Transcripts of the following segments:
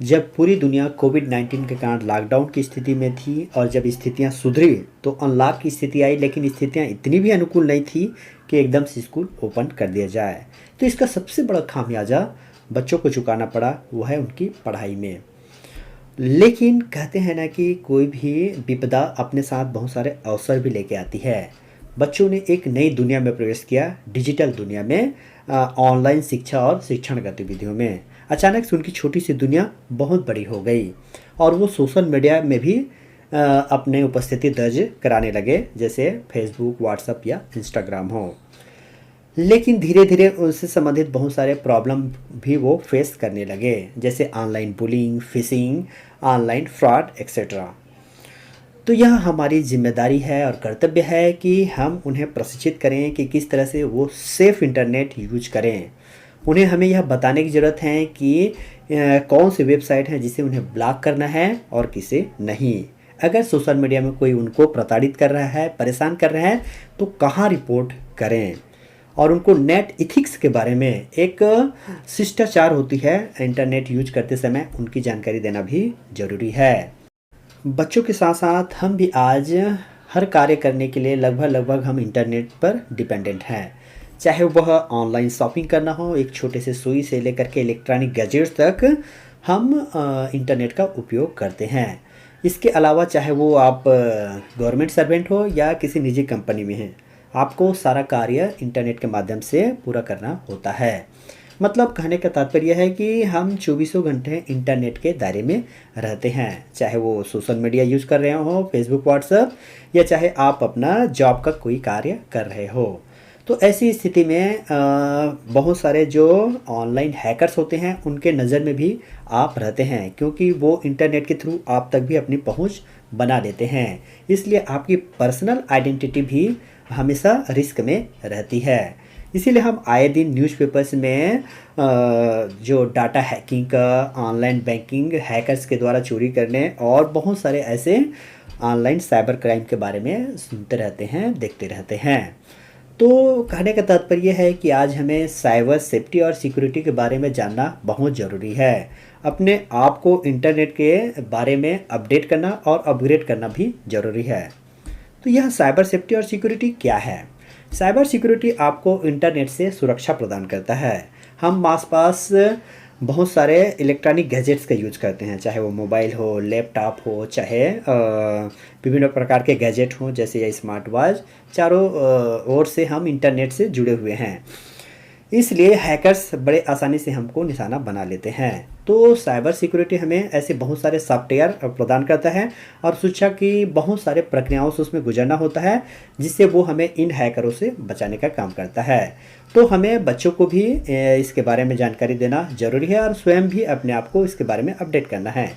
जब पूरी दुनिया कोविड-19 के कारण लॉकडाउन की स्थिति में थी और जब स्थितियां सुधरी तो अनलॉक की स्थिति आई, लेकिन स्थितियां इतनी भी अनुकूल नहीं थी कि एकदम से स्कूल ओपन कर दिया जाए। तो इसका सबसे बड़ा खामियाजा बच्चों को चुकाना पड़ा, वो है उनकी पढ़ाई में। लेकिन कहते हैं ना कि कोई भी विपदा अपने साथ बहुत सारे अवसर भी लेके आती है। बच्चों ने एक नई दुनिया में प्रवेश किया, डिजिटल दुनिया में, ऑनलाइन शिक्षा और शिक्षण गतिविधियों में। अचानक से उनकी छोटी सी दुनिया बहुत बड़ी हो गई और वो सोशल मीडिया में भी अपने उपस्थिति दर्ज कराने लगे, जैसे फेसबुक, व्हाट्सएप या इंस्टाग्राम हो। लेकिन धीरे धीरे उससे संबंधित बहुत सारे प्रॉब्लम भी वो फेस करने लगे, जैसे online bullying, fishing, online fraud etcetera. तो यह हमारी जिम्मेदारी है और कर्तव्य है कि हम उन्हें प्रशिक्षित करें कि किस तरह से वो सेफ़ इंटरनेट यूज करें। उन्हें हमें यह बताने की ज़रूरत है कि कौन सी वेबसाइट है जिसे उन्हें ब्लॉक करना है और किसे नहीं। अगर सोशल मीडिया में कोई उनको प्रताड़ित कर रहा है, परेशान कर रहा है, तो कहाँ रिपोर्ट करें। और उनको नेट इथिक्स के बारे में, एक शिष्टाचार होती है इंटरनेट यूज करते समय, उनकी जानकारी देना भी ज़रूरी है। बच्चों के साथ साथ हम भी आज हर कार्य करने के लिए लगभग लगभग हम इंटरनेट पर डिपेंडेंट हैं। चाहे वह ऑनलाइन शॉपिंग करना हो, एक छोटे से सुई से लेकर के इलेक्ट्रॉनिक गैजेट्स तक हम इंटरनेट का उपयोग करते हैं। इसके अलावा चाहे वो आप गवर्नमेंट सर्वेंट हो या किसी निजी कंपनी में हैं, आपको सारा कार्य इंटरनेट के माध्यम से पूरा करना होता है। मतलब कहने का तात्पर्य है कि हम चौबीसों घंटे इंटरनेट के दायरे में रहते हैं, चाहे वो सोशल मीडिया यूज़ कर रहे हो, फेसबुक, व्हाट्सएप, या चाहे आप अपना जॉब का कोई कार्य कर रहे हो। तो ऐसी स्थिति में बहुत सारे जो ऑनलाइन हैकर्स होते हैं उनके नज़र में भी आप रहते हैं, क्योंकि वो इंटरनेट के थ्रू आप तक भी अपनी पहुंच बना लेते हैं। इसलिए आपकी पर्सनल आइडेंटिटी भी हमेशा रिस्क में रहती है। इसीलिए हम आए दिन न्यूज़पेपर्स में जो डाटा हैकिंग का, ऑनलाइन बैंकिंग, हैकर्स के द्वारा चोरी करने और बहुत सारे ऐसे ऑनलाइन साइबर क्राइम के बारे में सुनते रहते हैं, देखते रहते हैं। तो कहने का तात्पर्य है कि आज हमें साइबर सेफ्टी और सिक्योरिटी के बारे में जानना बहुत ज़रूरी है। अपने आप को इंटरनेट के बारे में अपडेट करना और अपग्रेड करना भी ज़रूरी है। तो यह साइबर सेफ्टी और सिक्योरिटी क्या है? साइबर सिक्योरिटी आपको इंटरनेट से सुरक्षा प्रदान करता है। हम आसपास बहुत सारे इलेक्ट्रॉनिक गैजेट्स का यूज करते हैं, चाहे वो मोबाइल हो, लैपटॉप हो, चाहे विभिन्न प्रकार के गैजेट हों, जैसे ये स्मार्ट वॉच। चारों ओर से हम इंटरनेट से जुड़े हुए हैं, इसलिए हैकर्स बड़े आसानी से हमको निशाना बना लेते हैं। तो साइबर सिक्योरिटी हमें ऐसे बहुत सारे सॉफ्टवेयर प्रदान करता है और सुरक्षा की बहुत सारे प्रक्रियाओं से उसमें गुजरना होता है, जिससे वो हमें इन हैकरों से बचाने का काम करता है। तो हमें बच्चों को भी इसके बारे में जानकारी देना ज़रूरी है और स्वयं भी अपने आप को इसके बारे में अपडेट करना है।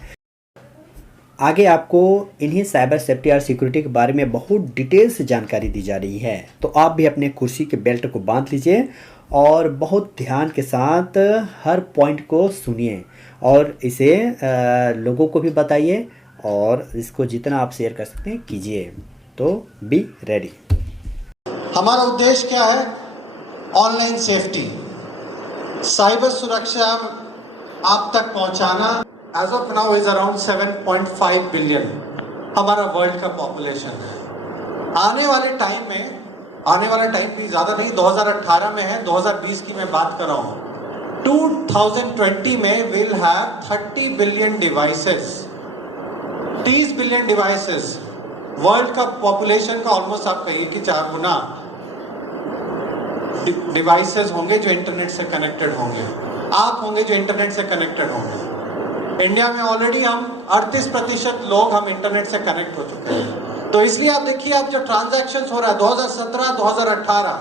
आगे आपको इन्हीं साइबर सेफ्टी और सिक्योरिटी के बारे में बहुत डिटेल से जानकारी दी जा रही है, तो आप भी अपने कुर्सी के बेल्ट को बांध लीजिए और बहुत ध्यान के साथ हर पॉइंट को सुनिए और इसे लोगों को भी बताइए और इसको जितना आप शेयर कर सकते हैं कीजिए। तो बी रेडी। हमारा उद्देश्य क्या है? ऑनलाइन सेफ्टी, साइबर सुरक्षा आप तक पहुंचाना। As of now is around 7.5 billion हमारा वर्ल्ड का पॉपुलेशन है। आने वाला टाइम भी ज़्यादा नहीं, 2018 में है, 2020 की मैं बात कर रहा हूँ। 2020 में will have 30 billion devices, 30 billion devices. World का पॉपुलेशन का ऑलमोस्ट आप कहिए कि 4 गुना डिवाइसेस होंगे जो इंटरनेट से कनेक्टेड होंगे। आप होंगे जो इंटरनेट से कनेक्टेड होंगे। इंडिया में ऑलरेडी हम 38% लोग हम इंटरनेट से कनेक्ट हो चुके हैं। तो इसलिए आप देखिए, अब जो ट्रांजैक्शंस हो रहा है 2017-2018,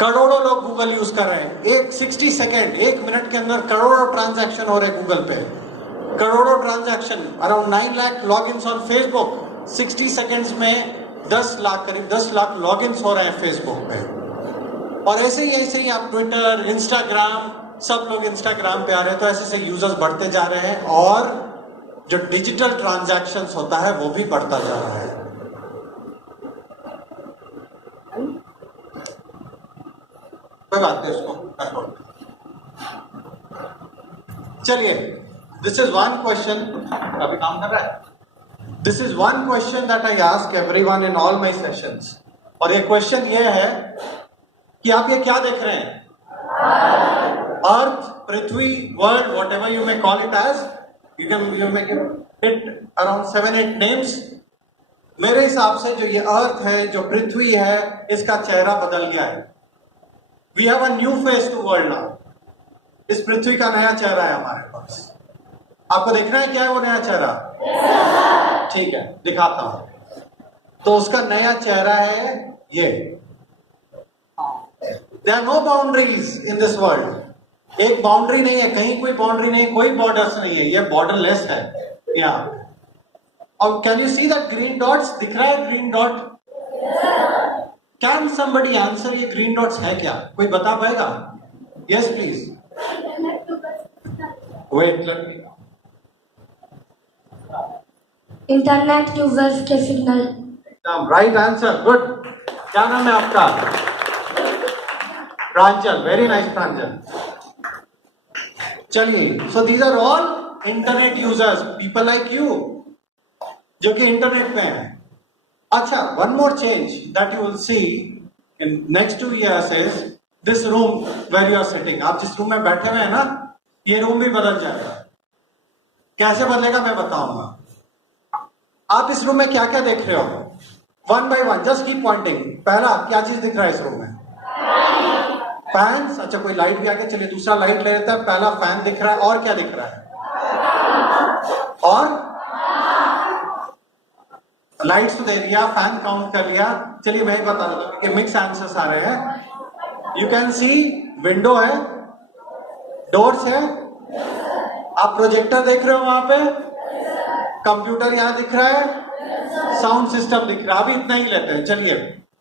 करोड़ों लोग गूगल यूज कर रहे हैं। 60 सेकेंड, 1 मिनट के अंदर करोड़ों ट्रांजैक्शन हो रहे हैं गूगल पे, करोड़ों transaction. Around 9 lakh logins on Facebook, 60 seconds में 10 लाख, करीब 10 लाख लॉगिन्स हो रहे हैं फेसबुक पे। और ऐसे ही आप ट्विटर, इंस्टाग्राम, सब लोग इंस्टाग्राम पे आ रहे हैं। तो ऐसे से यूजर्स बढ़ते जा रहे हैं और जो डिजिटल ट्रांजैक्शंस होता है वो भी बढ़ता जा रहा है। कोई बात नहीं, उसको चलिए, दिस इज वन क्वेश्चन, अभी काम कर रहा है। This is one question that I ask everyone in all my sessions, और ये क्वेश्चन ये है कि आप ये क्या देख रहे हैं? अर्थ, पृथ्वी, world, whatever you may call it as, you may it around 7-8 names. मेरे हिसाब से जो ये अर्थ है, जो पृथ्वी है, इसका चेहरा बदल गया है। We have a new face to world now. इस पृथ्वी का नया चेहरा है हमारे पास। आपको देखना है क्या है वो नया चेहरा? ठीक है, दिखाता हूं। तो उसका नया चेहरा है ये। There are no boundaries in this world. एक बाउंड्री नहीं है, कहीं कोई बाउंड्री नहीं, कोई बॉर्डर्स नहीं है, ये बॉर्डरलेस है यहाँ। और can you see that green dots? दिख रहा है green dot? Can somebody answer ये ग्रीन डॉट्स है क्या? कोई बता पाएगा? Yes please. Wait, let me. Internet users के सिग्नल। Right answer, good. क्या नाम है आपका? Pranjal, very nice Pranjal. चलिए, so these are all internet users, people like you, जो कि इंटरनेट पे हैं। अच्छा, one more change that you will see in next 2 years is this room where you are sitting. आप जिस रूम में बैठे हुए हैं ना, ये रूम भी बदल जाएगा। कैसे बदलेगा मैं बताऊंगा। आप इस रूम में क्या क्या देख रहे हो? 1 by 1 जस्ट कीप पॉइंटिंग। पहला क्या चीज दिख रहा है इस रूम में? फैंस। अच्छा, कोई लाइट भी आ गया, चलिए दूसरा लाइट ले लेता है। पहला फैन दिख रहा है, और क्या दिख रहा है? और लाइट्स तो दे दिया, फैन काउंट कर लिया। चलिए मैं ही बता देता हूं क्योंकि मिक्स आंसर्स आ रहे हैं। यू कैन सी विंडो है, डोर्स है, आप प्रोजेक्टर देख रहे हो वहां पे, कंप्यूटर यहां दिख रहा है, साउंड सिस्टम दिख रहा है। अभी इतना ही लेते हैं, चलिए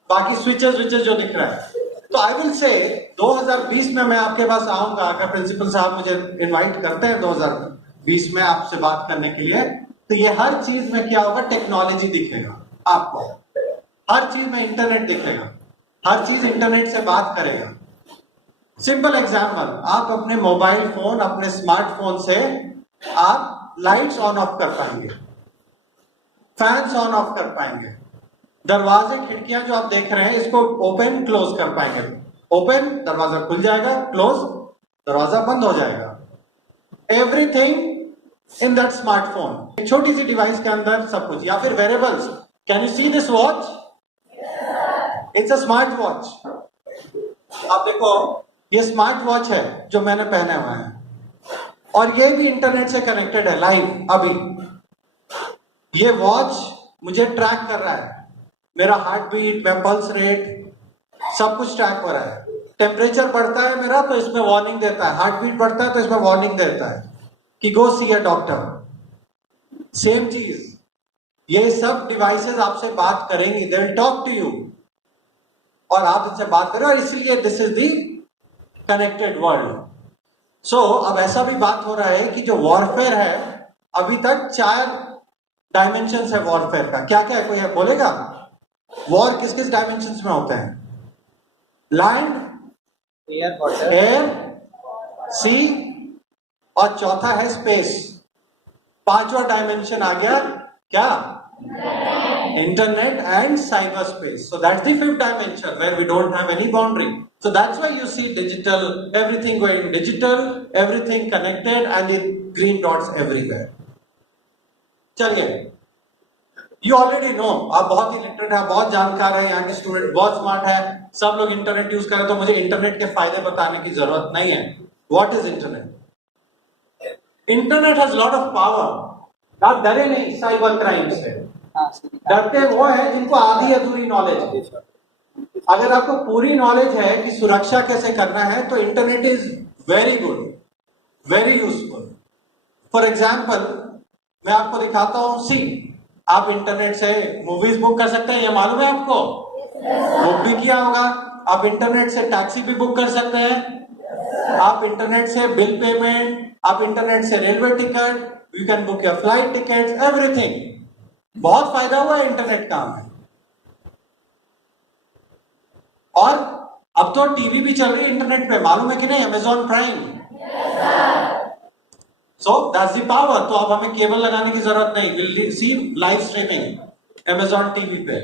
बाकी स्विचेस विचेस जो दिख रहा है। तो आई विल से 2020 में मैं आपके पास आऊंगा, अगर प्रिंसिपल साहब मुझे इनवाइट करते हैं 2020 में आपसे बात करने के लिए, तो ये हर चीज में क्या होगा? टेक्नोलॉजी दिखेगा आपको, हर चीज में इंटरनेट दिखेगा, हर चीज इंटरनेट से बात करेगा। सिंपल एग्जाम्पल, आप अपने मोबाइल फोन, अपने स्मार्टफोन से आप लाइट्स ऑन ऑफ कर पाएंगे, फैंस ऑन ऑफ कर पाएंगे, दरवाजे खिड़कियां जो आप देख रहे हैं इसको ओपन क्लोज कर पाएंगे। ओपन, दरवाजा खुल जाएगा, क्लोज, दरवाजा बंद हो जाएगा। एवरीथिंग इन दैट स्मार्टफोन, एक छोटी सी डिवाइस के अंदर सब कुछ। या फिर wearables, can you see this watch? It's a smart watch. आप देखो, ये स्मार्ट वॉच है जो मैंने पहने हुआ है, और ये भी इंटरनेट से कनेक्टेड है लाइव। अभी ये वॉच मुझे ट्रैक कर रहा है, मेरा हार्ट बीट, मेरा पल्स रेट, सब कुछ ट्रैक हो रहा है। टेम्परेचर बढ़ता है मेरा तो इसमें वार्निंग देता है, हार्ट बीट बढ़ता है तो इसमें वार्निंग देता है कि गो सी अ डॉक्टर। सेम चीज, ये सब डिवाइसेस आपसे बात करेंगी, they will talk to you, और आप इनसे बात करें, और इसीलिए this is the connected world. So अब ऐसा भी बात हो रहा है कि जो वॉरफेयर है, अभी तक 4 डायमेंशन है वॉरफेयर का। क्या क्या है, कोई बोलेगा? वॉर किस किस डायमेंशन में होते हैं? लैंड, एयर, सी, और चौथा है स्पेस। 5वां डायमेंशन आ गया क्या? Internet and cyber space. So that's the 5th dimension where we don't have any boundary. So that's why you see digital, everything going digital, everything connected, and the green dots everywhere. चलिए, you already know, आप बहुत ही literate है, बहुत जानकार है, यहाँ के student बहुत स्मार्ट है, सब लोग इंटरनेट यूज करें, तो मुझे इंटरनेट के फायदे बताने की जरूरत नहीं है. What is internet? Internet has lot of power. आप डरे नहीं साइबर क्राइम से, डरते वो है जिनको आधी अधूरी नॉलेज है. अगर आपको पूरी नॉलेज है कि सुरक्षा कैसे करना है, तो internet is very good, very useful. For example, मैं आपको दिखाता हूं. सी, आप इंटरनेट से मूवीज बुक कर सकते हैं, ये मालूम है आपको? बुक भी किया होगा. आप इंटरनेट से टैक्सी भी बुक कर सकते हैं, आप इंटरनेट से बिल पेमेंट, आप इंटरनेट से railway ticket, you can book your flight tickets, everything. बहुत फायदा हुआ है इंटरनेट का हमें. और अब तो टीवी भी चल रही है इंटरनेट पे, मालूम है कि नहीं? Amazon prime. So that's the power. तो अब हमें केबल लगाने की जरूरत नहीं, will see live streaming Amazon TV पे।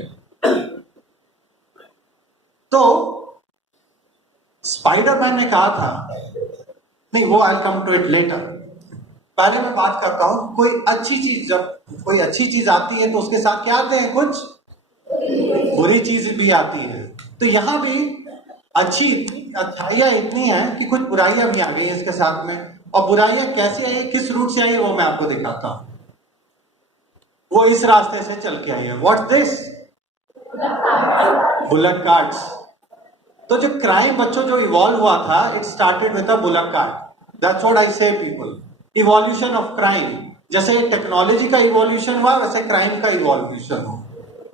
तो स्पाइडरमैन ने कहा था, नहीं वो आई कम टू इट लेटर, पहले मैं बात करता हूं कोई अच्छी चीज, जब कोई अच्छी चीज आती है तो उसके साथ क्या आते हैं, कुछ बुरी चीज भी आती है। तो यहां भी अच्छाइयां इतनी है कि कुछ बुराइयां भी आ गई इसके साथ में। और बुराइयां कैसे आई, किस रूट से आई, वो मैं आपको दिखाता हूं। वो इस रास्ते से चल के आई है। What's this? Bullock carts. तो जो क्राइम बच्चों जो इवॉल्व हुआ था, it started with a bullock cart. That's what I से पीपल, इवोल्यूशन ऑफ क्राइम। जैसे टेक्नोलॉजी का इवोल्यूशन हुआ, वैसे क्राइम का इवोल्यूशन हुआ।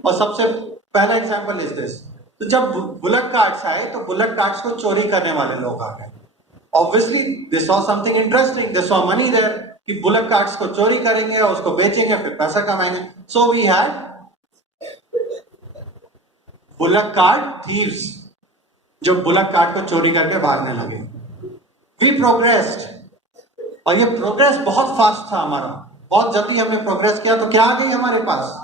और सबसे पहला एग्जांपल इज दिस। तो जब बुलक कार्ट्स आए तो बुलक कार्ट्स को चोरी करने वाले लोग आ गए। Obviously they saw something interesting, they saw money there, कि बुलक कार्ट्स को चोरी करेंगे और उसको बेचेंगे, फिर पैसा कमाएंगे। So we had bullock cart thieves, जो बुलक कार्ट को चोरी करके भागने लगे। वी प्रोग्रेस्ड, और ये प्रोग्रेस बहुत फास्ट था हमारा, बहुत जल्दी हमने प्रोग्रेस किया। तो क्या आ गई हमारे पास?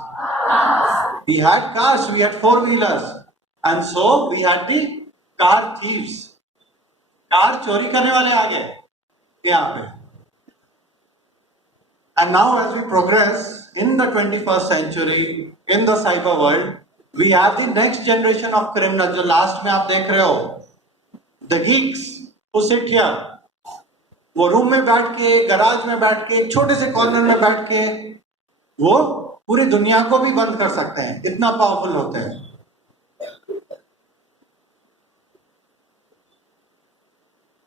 We had cars, we had four-wheelers, and so we had the car thieves. Car चोरी करने वाले आ गए यहाँ पे। And now as we progress in the 21st century, in the cyber world, we have the next generation of criminals, जो last में आप देख रहे हो, the geeks who sit here. वो रूम में बैठ के, गराज में बैठ के, छोटे से कॉर्नर में बैठ के वो पूरी दुनिया को भी बंद कर सकते हैं, इतना पावरफुल होते हैं।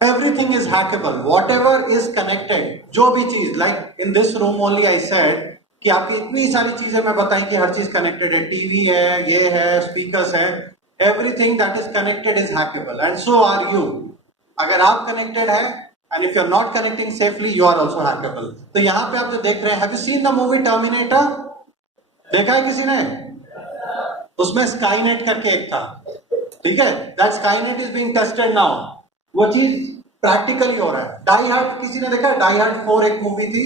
Everything is hackable, what ever is connected. जो भी चीज, like in this room only I said कि आपकी इतनी सारी चीजें मैं बताई कि हर चीज कनेक्टेड है, टीवी है, ये है, स्पीकर्स है, everything that is connected is hackable, and so are you. अगर आप कनेक्टेड है, and if you're not connecting safely, you are also hackable. तो यहाँ पे आप जो देख रहे हैं, have you seen the movie Terminator? देखा है किसी ने? उसमें स्काईनेट करके एक था, ठीक है? That Skynet is being tested now. वो चीज प्रैक्टिकली हो रहा है। डाई हार्ड किसी ने देखा? डाई हार्ड 4 एक मूवी थी।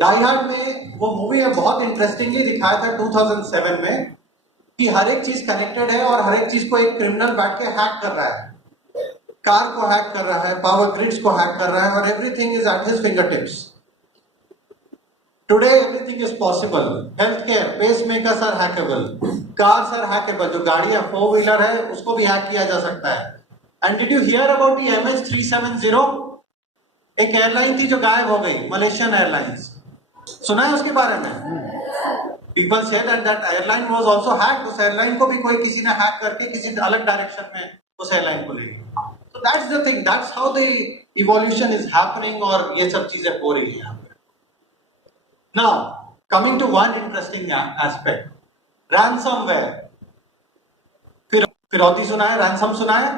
डाई हार्ड में वो मूवी है, बहुत इंटरेस्टिंगली दिखाया था 2007 में कि हर एक चीज कनेक्टेड है और हर एक चीज को एक क्रिमिनल बैठ के हैक कर रहा है। कार को हैक कर रहा है, पावर ग्रिड्स को हैक कर रहा है, और everything is at his finger tips. Today everything is possible. Health care, pacemakers are hackable, cars are hackable. जो गाड़ियां 4-व्हीलर है उसको भी हैक किया जा सकता है। And did you here about the MH370? एक एयरलाइन थी जो गायब हो गई, मलेशियन एयरलाइंस। सुना है उसके बारे में? People say that airline was also hacked. उस एयरलाइन को भी कोई किसी ने हैक करके किसी अलग डायरेक्शन में उस एयरलाइन को ले गई। So that's the thing, that's how the evolution is happening, और ये सब चीजें हो रही है यहाँ पे। Now, coming to one interesting aspect, ransomware. फिरौती सुना है, ransom सुना है?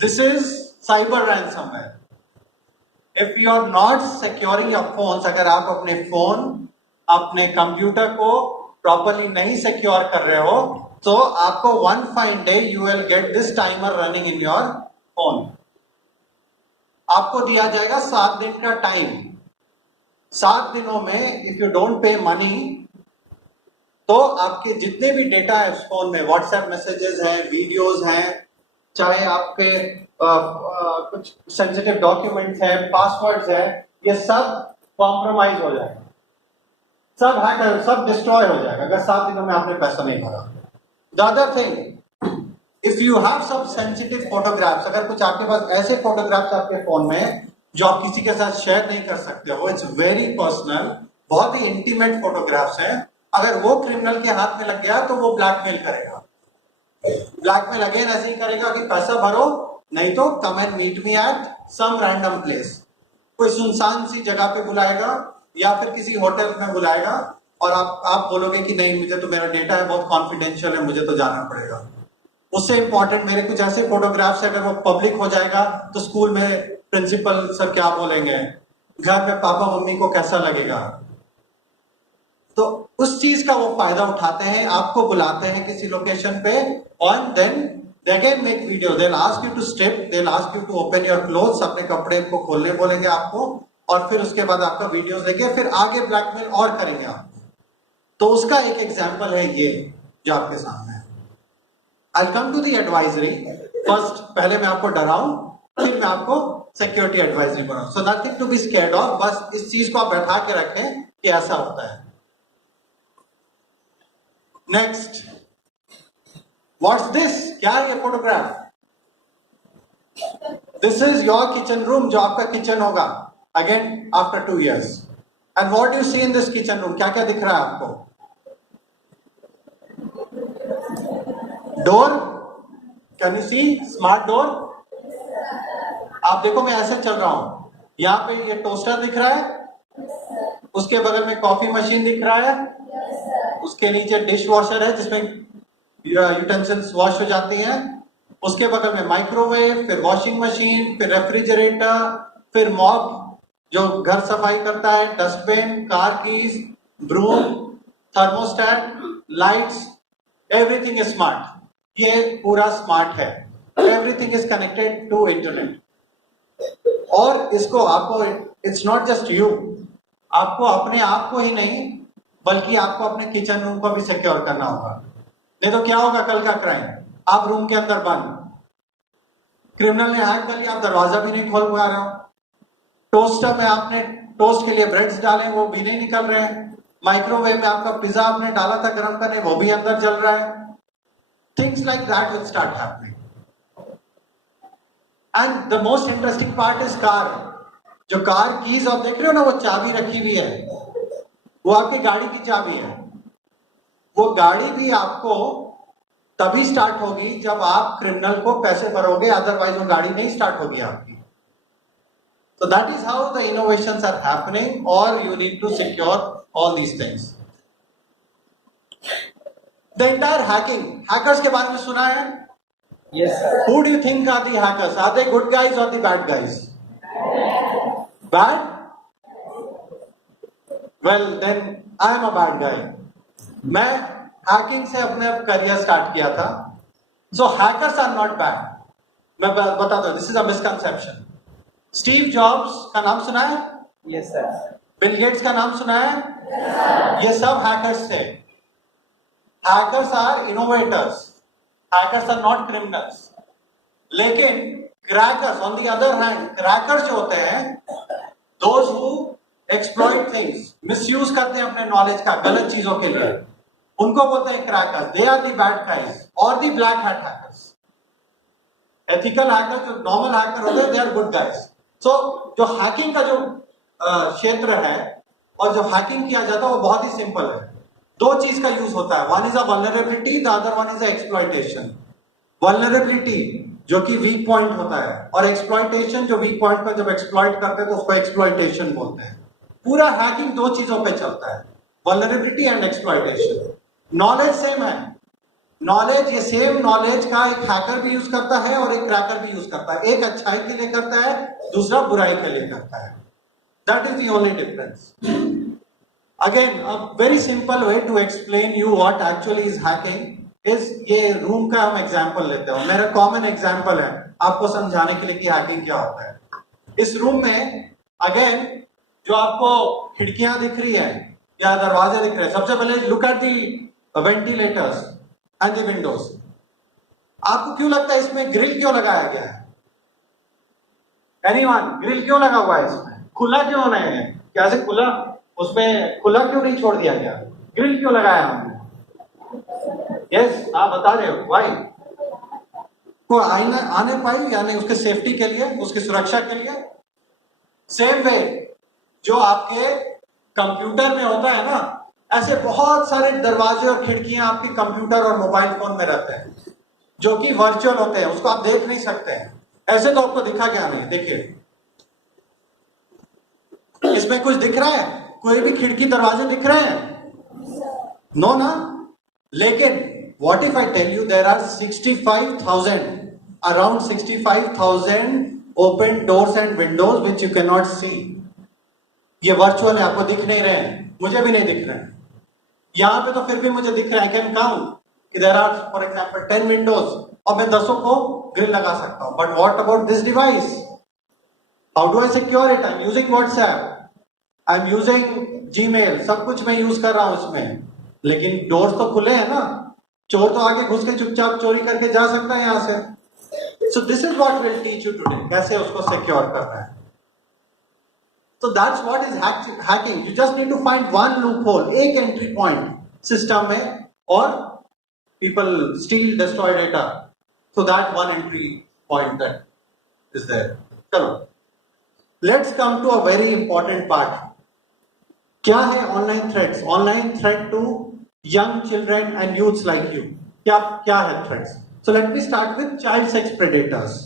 This is cyber ransomware. If you are not securing your phones, अगर आप अपने फोन, अपने कंप्यूटर को प्रॉपरली नहीं सिक्योर कर रहे हो, तो आपको one fine day you will get this timer running in your phone. आपको दिया जाएगा 7 दिन का टाइम। 7 दिनों में if you don't pay money, तो आपके जितने भी डेटा है उस फोन में, व्हाट्सएप मैसेजेस हैं, वीडियोस हैं, चाहे आपके कुछ सेंसिटिव डॉक्यूमेंट्स हैं, पासवर्ड्स हैं, ये सब कॉम्प्रोमाइज हो जाएगा, सब हैक, सब डिस्ट्रॉय हो जाएगा अगर 7 दिनों में आपने पैसा नहीं भरा। The other thing, if you have some sensitive photographs, अगर कुछ आपके पास ऐसे फोटोग्राफ्स आपके फोन में जो आप किसी के साथ शेयर नहीं कर सकते हो, इट्स वेरी पर्सनल, बहुत ही इंटीमेट फोटोग्राफ्स हैं, अगर वो क्रिमिनल के हाथ में लग गया तो वो ब्लैकमेल करेगा। ब्लैकमेल अगेन ऐसे ही करेगा कि पैसा भरो, नहीं तो come and meet me at some random place. कोई सुनसान सी जगह पे बुलाएगा या फिर किसी होटल में बुलाएगा, और आप बोलोगे कि नहीं, मुझे तो मेरा डेटा है, बहुत कॉन्फिडेंशियल है, मुझे तो जाना पड़ेगा। उससे इंपॉर्टेंट मेरे कुछ ऐसे फोटोग्राफ्स है, अगर वो पब्लिक हो जाएगा तो स्कूल में प्रिंसिपल सर क्या बोलेंगे, घर में पापा मम्मी को कैसा लगेगा। तो उस चीज का वो फायदा उठाते हैं, आपको बुलाते हैं किसी लोकेशन पे, और then they again make video, they'll ask you to strip, they'll ask you to open your clothes, अपने कपड़े को खोलने बोलेंगे आपको, और फिर उसके बाद आपका वीडियोस लेके फिर आगे ब्लैकमेल और करेंगे आपको। तो उसका एक एग्जांपल है ये जो आपके सामने है। I'll come to the advisory first, पहले मैं आपको डराऊं, फिर मैं आपको सिक्योरिटी एडवाइजरी बनाऊं। So nothing to be scared of, बस इस चीज को आप बैठा के रखें कि ऐसा होता है। Next, what's this? क्या है ये photograph? This is your kitchen room, जो आपका किचन होगा again after 2 years। And what you see in this kitchen room? क्या क्या दिख रहा है आपको? Door, can you see smart door? आप देखो, मैं ऐसे चल रहा हूं, यहां पे ये टोस्टर दिख रहा है, उसके बगल में कॉफी मशीन दिख रहा है, उसके नीचे डिश वॉशर है जिसमें यूटेंसिल्स वॉश हो जाती हैं, उसके बगल में माइक्रोवेव, फिर वॉशिंग मशीन, फिर रेफ्रिजरेटर, फिर मॉप जो घर सफाई करता है, dustbin, car keys, broom, thermostat, lights, everything is smart. ये पूरा स्मार्ट है, everything is connected to internet. और इसको आपको, इट्स नॉट जस्ट यू, आपको अपने आप को ही नहीं बल्कि आपको अपने किचन रूम को भी सिक्योर करना होगा। नहीं तो क्या होगा कल का क्राइम? आप रूम के अंदर बंद, क्रिमिनल ने हैक कर लिया, आप दरवाजा भी नहीं खोल पा रहे हो, टोस्टर में आपने टोस्ट के लिए ब्रेड्स डाले वो भी नहीं निकल रहे हैं, माइक्रोवेव में आपका पिज्जा आपने डाला था गर्म करने वो भी अंदर जल रहा है। Things like that will start happening. And the most interesting part is car. जो कार कीज आप देख रहे हो ना, वो चाबी रखी हुई है, वो आपकी गाड़ी की चाबी है। वो गाड़ी भी आपको तभी स्टार्ट होगी जब आप क्रिमिनल को पैसे भरोगे, अदरवाइज वो गाड़ी नहीं स्टार्ट होगी आपकी। So that is how the innovations are happening, or you need to secure all these things. The entire hacking, hackers के बारे में सुना है? Yes, sir. Who do you think are the hackers? Are they good guys or the bad guys? Bad? Well, then I am a bad guy. मैं hacking से अपने career start किया था। So hackers are not bad. मैं बताता हूँ, this is a misconception. Steve jobs का नाम सुना है? Yes, sir. बिल गेट्स का नाम सुना है? ये सब हैकर्स थे। Hackers are innovators, hackers are not criminals. लेकिन crackers on the other hand, crackers जो होते हैं, those who exploit things, misuse करते हैं अपने नॉलेज का गलत चीजों के लिए, उनको बोलते हैं crackers. They are the bad guys और the black hat hackers. Ethical hacker, जो नॉर्मल हैकर होते हैं, they are good guys. So जो हैकिंग का जो क्षेत्र है और जो हैकिंग किया जाता है वो बहुत ही सिंपल है। दो चीज का यूज होता है, one is a vulnerability, the other one is a exploitation. Vulnerability जो कि वीक पॉइंट होता है, और एक्सप्लॉइटेशन जो वीक पॉइंट पर जब एक्सप्लॉइट करते हैं तो उसको एक्सप्लॉइटेशन बोलते हैं। पूरा हैकिंग दो चीजों पे चलता है, vulnerability and exploitation. Knowledge same है, नॉलेज, ये सेम नॉलेज का एक हैकर भी यूज करता है और एक क्रैकर भी यूज करता है। एक अच्छाई के लिए करता है, दूसरा बुराई के लिए करता है। That is the only difference. Again a very simple way to explain you what actually is hacking is, ये रूम का हम एग्जांपल लेते हैं, मेरा कॉमन एग्जांपल है आपको समझाने के लिए कि हैकिंग क्या होता है। इस रूम में अगेन जो आपको खिड़कियां दिख रही है या दरवाजे दिख रहे हैं, सबसे पहले look at the ventilators and the Windows. आपको क्यों लगता है इसमें ग्रिल क्यों लगाया गया है? एनीवन, ग्रिल क्यों लगा हुआ है इसमें? खुला क्यों नहीं है? कैसे खुला, उसमें खुला क्यों नहीं छोड़ दिया गया? ग्रिल क्यों लगाया हमने? यस, आप बता रहे हो वाई? को आने पाए या नहीं, उसके सेफ्टी के लिए, उसकी सुरक्षा के लिए। सेम वे जो आपके कंप्यूटर में होता है ना, ऐसे बहुत सारे दरवाजे और खिड़कियां आपके कंप्यूटर और मोबाइल फोन में रहते हैं जो कि वर्चुअल होते हैं, उसको आप देख नहीं सकते हैं। ऐसे तो आपको दिखा क्या नहीं, देखिए इसमें कुछ दिख रहा है? कोई भी खिड़की दरवाजे दिख रहे हैं? नो ना। लेकिन what if I tell you there are 65,000, around 65,000 open doors and windows which you can not see. ये वर्चुअल है, आपको दिख नहीं रहे हैं, मुझे भी नहीं दिख रहे हैं। यहां पे तो फिर भी मुझे दिख रहा है, कैन काउंट कि there are for example 10 windows और मैं 10 को ग्रिल लगा सकता हूं, but what about this device? How do I secure it? I am using WhatsApp, I am using Gmail, सब कुछ मैं यूज कर रहा हूं इसमें, लेकिन डोर्स तो खुले हैं ना, चोर तो आगे घुस के चुपचाप चोरी करके जा सकता है यहां से। So this is what will teach you today, कैसे उसको सिक्योर करना है। So that's what is hacking. You just need to find one loophole, एक entry point system में, और people steal, destroy data. So that one entry point that is there. चलो, let's come to a very important part. क्या है online threats? Online threat to young children and youths like you. क्या है threats? So let me start with child sex predators.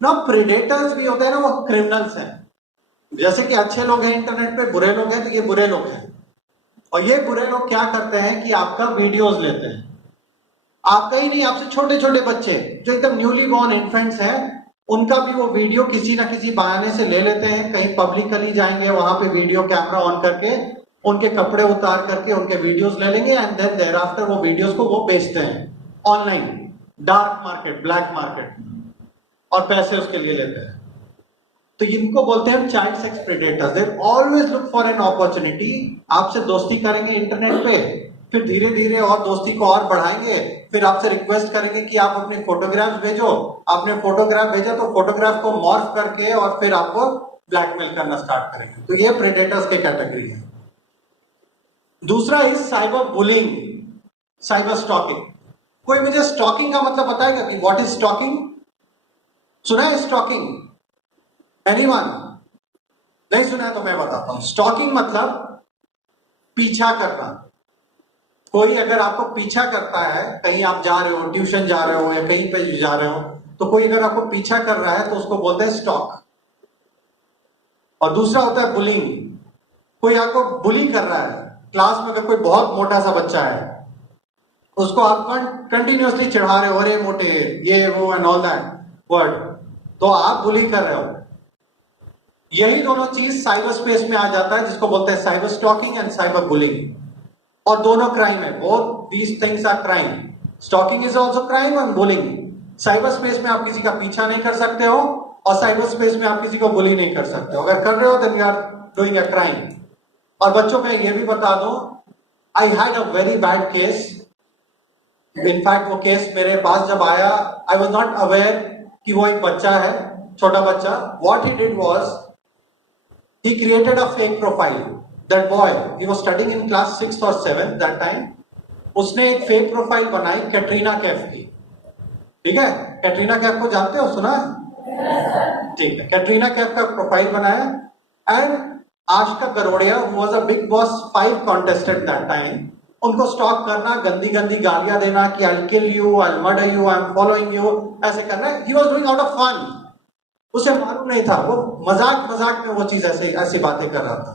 Now predators भी होते हैं ना, वो criminals हैं। जैसे कि अच्छे लोग हैं इंटरनेट पे, बुरे लोग हैं, तो ये बुरे लोग हैं। और ये बुरे लोग क्या करते हैं कि आपका वीडियोस लेते हैं, आपका ही नहीं, आपसे छोटे छोटे बच्चे जो एकदम न्यूली बॉर्न इन्फेंट्स हैं, उनका भी वो वीडियो किसी ना किसी बहाने से ले लेते हैं। कहीं पब्लिकली जाएंगे, वहां पे वीडियो कैमरा ऑन करके उनके कपड़े उतार करके उनके वीडियोस ले लेंगे, एंड देन देयर आफ्टर वो वीडियोस को वो बेचते हैं online, dark market, black market, और पैसे उसके लिए लेते हैं। तो इनको बोलते हैं child sex predators. They always look for an opportunity. आपसे दोस्ती करेंगे इंटरनेट पे, फिर धीरे धीरे और दोस्ती को और बढ़ाएंगे, फिर आपसे रिक्वेस्ट करेंगे कि आप अपने फोटोग्राफ्स भेजो। आपने फोटोग्राफ भेजा तो फोटोग्राफ को मॉर्फ करके और फिर आपको ब्लैकमेल करना स्टार्ट करेंगे। तो ये प्रेडेटर्स के कैटेगरी है। दूसरा is cyber bullying, cyber stalking. कोई मुझे स्टॉकिंग का मतलब बताएगा कि व्हाट इज स्टॉकिंग? सुना है स्टॉकिंग? एनीवन? नहीं सुना है तो मैं बताता हूं। स्टॉकिंग मतलब पीछा करना। कोई अगर आपको पीछा करता है, कहीं आप जा रहे हो, ट्यूशन जा रहे हो या कहीं पे जा रहे हो, तो कोई अगर आपको पीछा कर रहा है तो उसको बोलते हैं स्टॉक। और दूसरा होता है बुलिंग। कोई आपको बुली कर रहा है, क्लास में अगर कोई बहुत मोटा सा बच्चा है, उसको आप कंटिन्यूअसली चढ़ा रहे हो, अरे मोटे, ये वो एंड ऑल दैट वर्ड, तो आप बुली कर रहे हो। यही दोनों चीज साइबर स्पेस में आ जाता है, जिसको बोलते हैं cyber stalking and cyber bullying. और दोनों क्राइम है, both these things are crime. Stalking is also crime and bullying. Cyber space में आप किसी का पीछा नहीं कर सकते हो, और साइबर स्पेस में आप किसी को बुली नहीं कर सकते हो। अगर कर रहे हो then you are doing a crime. और बच्चों में ये भी बता दूं, I had a very bad case. In fact वो केस मेरे पास जब आया, आई वॉज नॉट अवेयर कि वो एक बच्चा है, छोटा बच्चा। What he did was, he created a fake profile. That boy, he was studying in class 6th or 7th that time. उसने एक फेक प्रोफाइल बनाई कैटरीना कैफ की। ठीक है, कैटरीना कैफ को जानते हो, सुना है? ठीक है, कैटरीना कैफ का प्रोफाइल बनाया, and Ashika Garodia who was a Big Boss 5 contestant that time, उनको स्टॉक करना, गंदी गंदी गालियां देना कि I'll kill you, I'll murder you, I'm following you, ऐसे करना। He was doing out of fun. उसे मालूम नहीं था, वो मजाक मजाक में वो चीज ऐसी बातें कर रहा था।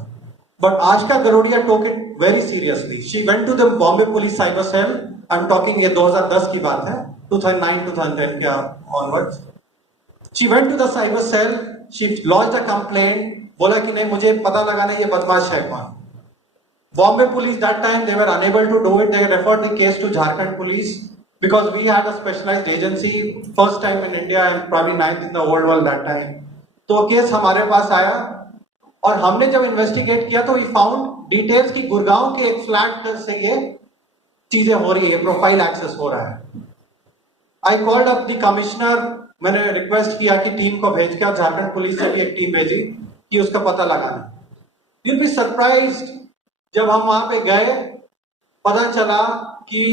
But Ashika Garodia took it very seriously. She went to the Bombay police cyber cell. I am talking, ये 2010 की बात है, 2009-2010 के ऑनवर्ड्स। She went to the cyber cell, she launched a complaint. बोला कि नहीं, मुझे पता लगाना ये बदमाश है कौन। Bombay police that time they were unable to do it. They referred the case to Jharkhand police because we had a specialized agency, first time in India and probably 9th in the whole world that time. तो case हमारे पास आया, और हमने जब investigate किया तो we found details की गुड़गांव के एक फ्लैट से ये चीजें हो रही है, प्रोफाइल एक्सेस हो रहा है। I called up the commissioner. मैंने रिक्वेस्ट किया कि टीम को भेज के, झारखंड पुलिस से भी एक टीम भेजी कि उसका पता लगाना। You'll be surprised, जब हम वहां पे गए पता चला कि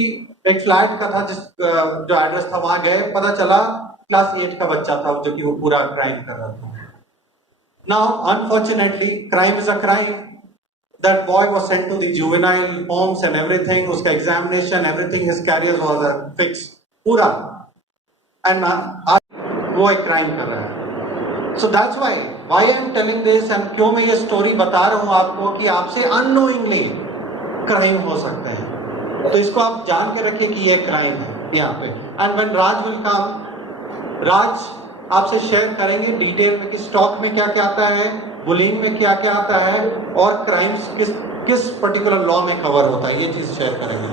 एक फ्लैट का था, जो एड्रेस था, वहां गए, पता चला क्लास 8 का बच्चा था जो कि वो पूरा क्राइम कर रहा था। Now unfortunately crime is a crime. That boy was sent to the juvenile homes and everything, उसका examination, everything, his career was a fix पूरा, एंड वो एक क्राइम कर रहा है। So that's why I am telling this, and क्यों मैं ये स्टोरी बता रहा हूं आपको कि आपसे अननोइंगली क्राइम हो सकते हैं। तो इसको आप जान के रखिए कि ये क्राइम है यहाँ पे। And when Raj will come, Raj आपसे शेयर करेंगे डिटेल में कि स्टॉक में क्या क्या आता है, बुलिंग में क्या क्या आता है, और क्राइम्स किस पर्टिकुलर लॉ में कवर होता है, ये चीज शेयर करेंगे।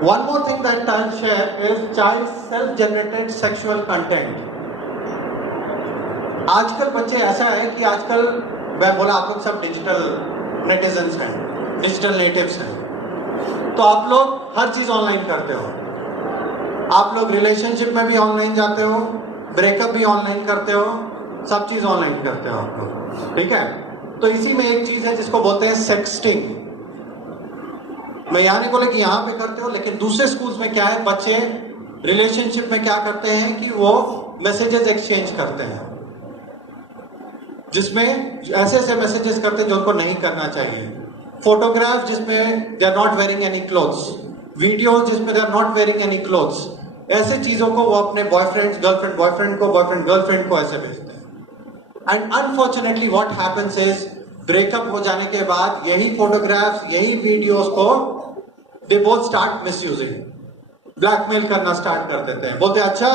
One more thing that I'll share is child self-generated sexual content. आजकल बच्चे ऐसा है कि आजकल मैं बोला आप लोग सब डिजिटल नेटिजन्स हैं, डिजिटल नेटिव्स हैं, तो आप लोग हर चीज ऑनलाइन करते हो। आप लोग रिलेशनशिप में भी ऑनलाइन जाते हो, ब्रेकअप भी ऑनलाइन करते हो, सब चीज ऑनलाइन करते हो आप लोग, ठीक है। तो इसी में एक चीज है जिसको बोलते हैं सेक्सटिंग। मैं यहाँ नहीं बोले कि यहाँ पे करते हो, लेकिन दूसरे स्कूल्स में क्या है, बच्चे रिलेशनशिप में क्या करते हैं कि वो मैसेजेस एक्सचेंज करते हैं, जिसमें ऐसे ऐसे मैसेजेस करते हैं जो उनको नहीं करना चाहिए। फोटोग्राफ जिसमें they are not wearing any clothes, video जिसमें they are not wearing any clothes, ऐसे चीजों को वो अपने बॉयफ्रेंड गर्लफ्रेंड बॉयफ्रेंड को, बॉयफ्रेंड गर्लफ्रेंड को ऐसे भेजते हैं। And unfortunately what happens is, breakup हो जाने के बाद यही फोटोग्राफ्स, यही वीडियोस को they both start misusing, blackmail करना स्टार्ट कर देते हैं। बोलते अच्छा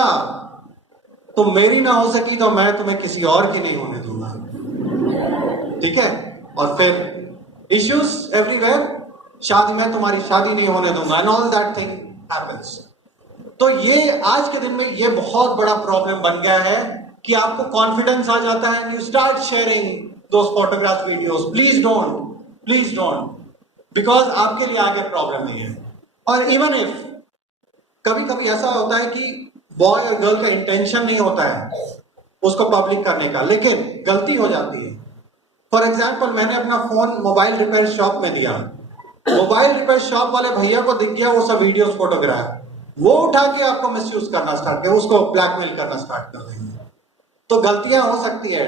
तुम मेरी ना हो सकी तो मैं तुम्हें किसी और की नहीं होने दूंगा, ठीक है। और फिर इश्यूज एवरीवेयर, शादी में तुम्हारी शादी नहीं होने दूंगा, and all that thing happens. तो ये आज के दिन में ये बहुत बड़ा प्रॉब्लम बन गया है कि आपको कॉन्फिडेंस आ जाता है, you start sharing those photograph videos. Please don't, because आपके लिए आगे प्रॉब्लम नहीं है। और इवन इफ कभी कभी ऐसा होता है कि बॉय और गर्ल का इंटेंशन नहीं होता है उसको पब्लिक करने का, लेकिन गलती हो जाती है। फॉर एग्जाम्पल, मैंने अपना फोन मोबाइल रिपेयर शॉप में दिया, मोबाइल रिपेयर शॉप वाले भैया को दिख गया वो सब वीडियोस फोटोग्राफ, वो उठा के आपको मिसयूज करना स्टार्ट किया, उसको ब्लैकमेल करना स्टार्ट कर देंगे। तो गलतियां हो सकती है।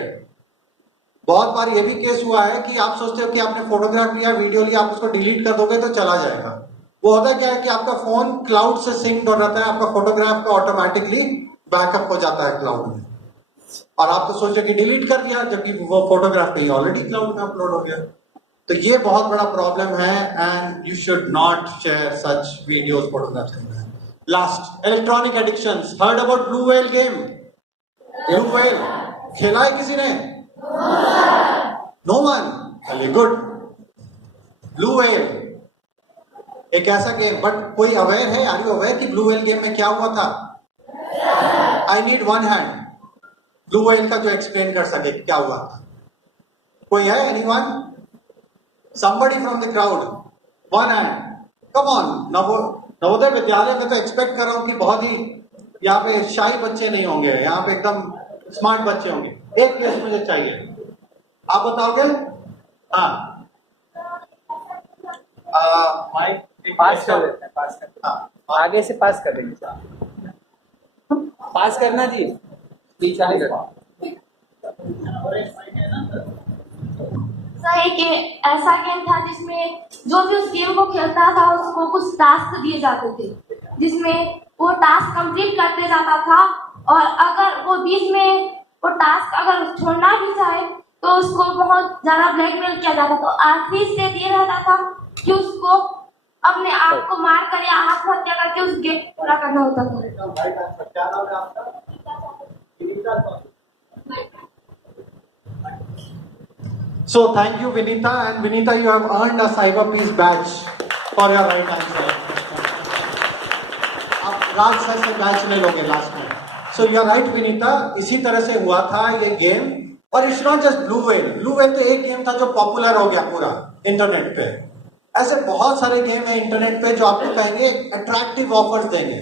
बहुत बार ये भी केस हुआ है कि आप सोचते हो कि आपने फोटोग्राफ लिया, वीडियो लिया, आप उसको डिलीट कर दोगे तो चला जाएगा। वो होता क्या है कि आपका फोन क्लाउड से सिंक्ड हो जाता है, आपका फोटोग्राफ का ऑटोमेटिकली बैकअप हो जाता है क्लाउड में, और आप तो सोचे कि डिलीट कर दिया, जबकि वो फोटोग्राफ कहीं ऑलरेडी क्लाउड में अपलोड हो गया। तो ये बहुत बड़ा प्रॉब्लम है, and you should not share such videos, photographs. Last, electronic addictions. Heard about blue whale game? Blue whale खेला है किसी ने? No one? चलिए गुड। ब्लू व्हेल एक ऐसा गेम, बट कोई अवेयर है, आर यू अवेयर कि ब्लू व्हेल गेम में क्या हुआ था? I need one hand blue whale का जो एक्सप्लेन कर सके क्या हुआ था। कोई है? Anyone? Somebody from the crowd, one hand, come on. Navodaya Vidyalaya में तो एक्सपेक्ट कर रहा हूं कि बहुत ही यहाँ पे शाही बच्चे नहीं होंगे, यहाँ पे एकदम स्मार्ट बच्चे होंगे। एक केस मुझे चाहिए, आप बताओगे? हाँ, पास कर देते हैं, पास कर, हाँ, आगे से पास कर देंगे, पास करना जी, पीछे एक ऐसा गेम था जिसमें जो भी उस गेम को खेलता था उसको कुछ टास्क दिए जाते थे, जिसमें वो टास्क कंप्लीट करते जाता था, और अगर वो बीच में वो टास्क अगर छोड़ना भी चाहे तो उसको बहुत ज्यादा ब्लैकमेल किया जाता था। आखिरी स्टेज ये रहता था कि उसको अपने आप को मार कर या आत्महत्या करके उस गेम को पूरा करना होता था। क्या नाम है आपका? So thank you Vinita, and Vinita you have earned a Cyber Peace badge for your right answer. आप राज सर से बैच ले लोगे लास्ट में। So you are right Vinita, इसी तरह से हुआ था ये गेम। और it's not just blue whale, blue whale तो एक गेम था जो पॉपुलर हो गया पूरा इंटरनेट पे। ऐसे बहुत सारे गेम है इंटरनेट पे जो आपको कहेंगे अट्रैक्टिव ऑफर्स देंगे,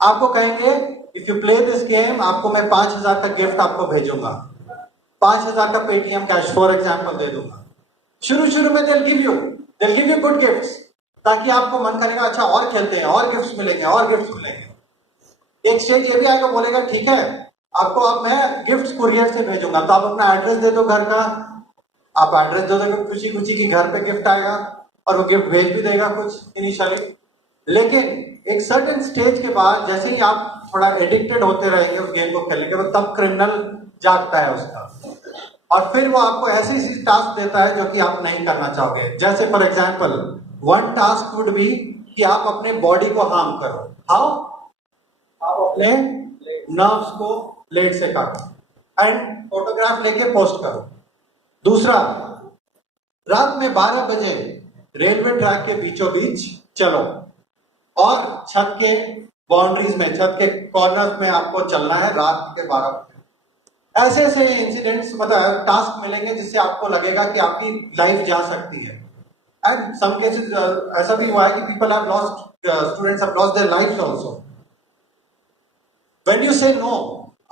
आपको कहेंगे if you play this game आपको मैं 5,000 तक गिफ्ट आपको भेजूंगा, 5,000 का पेटीएम कैश फॉर एग्जाम्पल दे दूंगा। शुरू में they'll give you good gifts, ताकि आपको मन करेगा अच्छा और खेलते हैं, और गिफ्ट्स मिलेंगे, और गिफ्ट्स मिलेंगे। एक स्टेज ये भी आएगा, बोलेगा ठीक है आपको अब मैं गिफ्ट्स कुरियर से भेजूंगा, तो आप अपना एड्रेस दे दो घर का, आप एड्रेस दे दोगे, खुशी खुशी की घर पे गिफ्ट आएगा, और वो गिफ्ट भेज भी देगा कुछ इनिशियली। लेकिन एक सर्टेन स्टेज के बाद जैसे ही आप थोड़ा एडिक्टेड होते रहेंगे उस गेम को खेलने के बाद, तब क्रिमिनल जागता है उसका, और फिर वो आपको ऐसी ऐसी टास्क देता है जो कि आप नहीं करना चाहोगे। जैसे for example one task would be कि आप अपने बॉडी को हार्म करो। हाउ? आप अपने नर्व्स को ब्लेड से काटो एंड फोटोग्राफ लेके पोस्ट करो। दूसरा, रात में 12 बजे रेलवे ट्रैक के बीचों बीच चलो और छत के बाउंड्रीज में, छत के कॉर्नर्स में आपको चलना है रात के 12 बजे। ऐसे ऐसे इंसिडेंट्स मतलब टास्क मिलेंगे जिससे आपको लगेगा कि आपकी लाइफ जा सकती है। एंड सम केसेस ऐसा भी हुआ है कि people have lost, students have lost their lives also. When you से नो,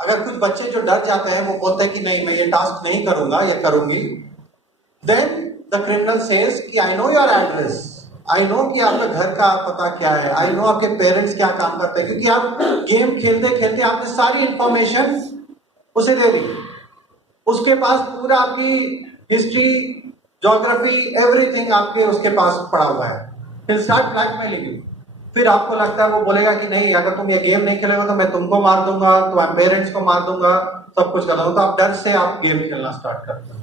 अगर कुछ बच्चे जो डर जाते हैं वो बोलते हैं कि नहीं मैं ये टास्क नहीं करूंगा या करूंगी, देन द क्रिमिनल सेज कि I know your address, I know कि आपका घर का पता क्या है, आई नो आपके पेरेंट्स क्या काम करते हैं, क्योंकि आप गेम खेलते खेलते आपने सारी इंफॉर्मेशन उसे दे दी। उसके पास पूरा आपकी हिस्ट्री, ज्योग्राफी, एवरीथिंग आपके उसके पास पड़ा हुआ है। फिर स्टार्ट ब्लैकमेलिंग यू। फिर आपको लगता है, वो बोलेगा कि नहीं अगर तुम ये गेम नहीं खेलोगे तो मैं तुमको मार दूंगा, तुम्हारे पेरेंट्स को मार दूंगा, सब कुछ कर दूंगा। तो आप डर से आप गेम खेलना स्टार्ट करते हो।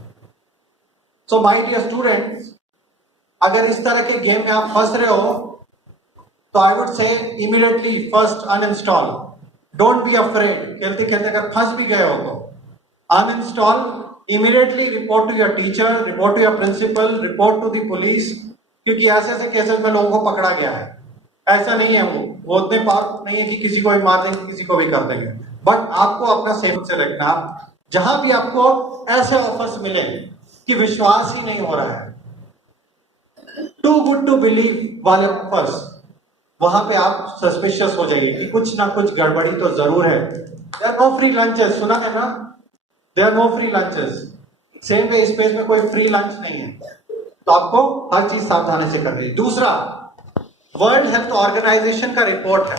सो माय डियर स्टूडेंट्स, अगर इस तरह के गेम में आप फंस रहे हो तो I would say immediately first uninstall, don't be afraid. खेलते खेलते अगर फंस भी गए हो तो uninstall, immediately report to your teacher, report to your principal, report to the police, क्योंकि ऐसे ऐसे केसेस में लोगों को पकड़ा गया है। ऐसा नहीं है वो उतने पावरफुल नहीं है कि किसी को भी मार देंगे, किसी को भी कर देंगे, बट आपको अपना सेफ से रखना। जहां भी आपको ऐसे ऑफर्स मिले कि विश्वास ही नहीं हो रहा है, टू गुड टू बिलीव वाले ऑफर्स, वहां पे आप सस्पिशियस हो जाइए कि कुछ ना कुछ गड़बड़ी तो जरूर है। देयर नो फ्री लंचेस, सुना है ना, there no free lunches. Same way इस पेज में कोई फ्री लंच नहीं है, तो आपको हर चीज सावधानी से करनी है। दूसरा, वर्ल्ड हेल्थ ऑर्गेनाइजेशन का रिपोर्ट है,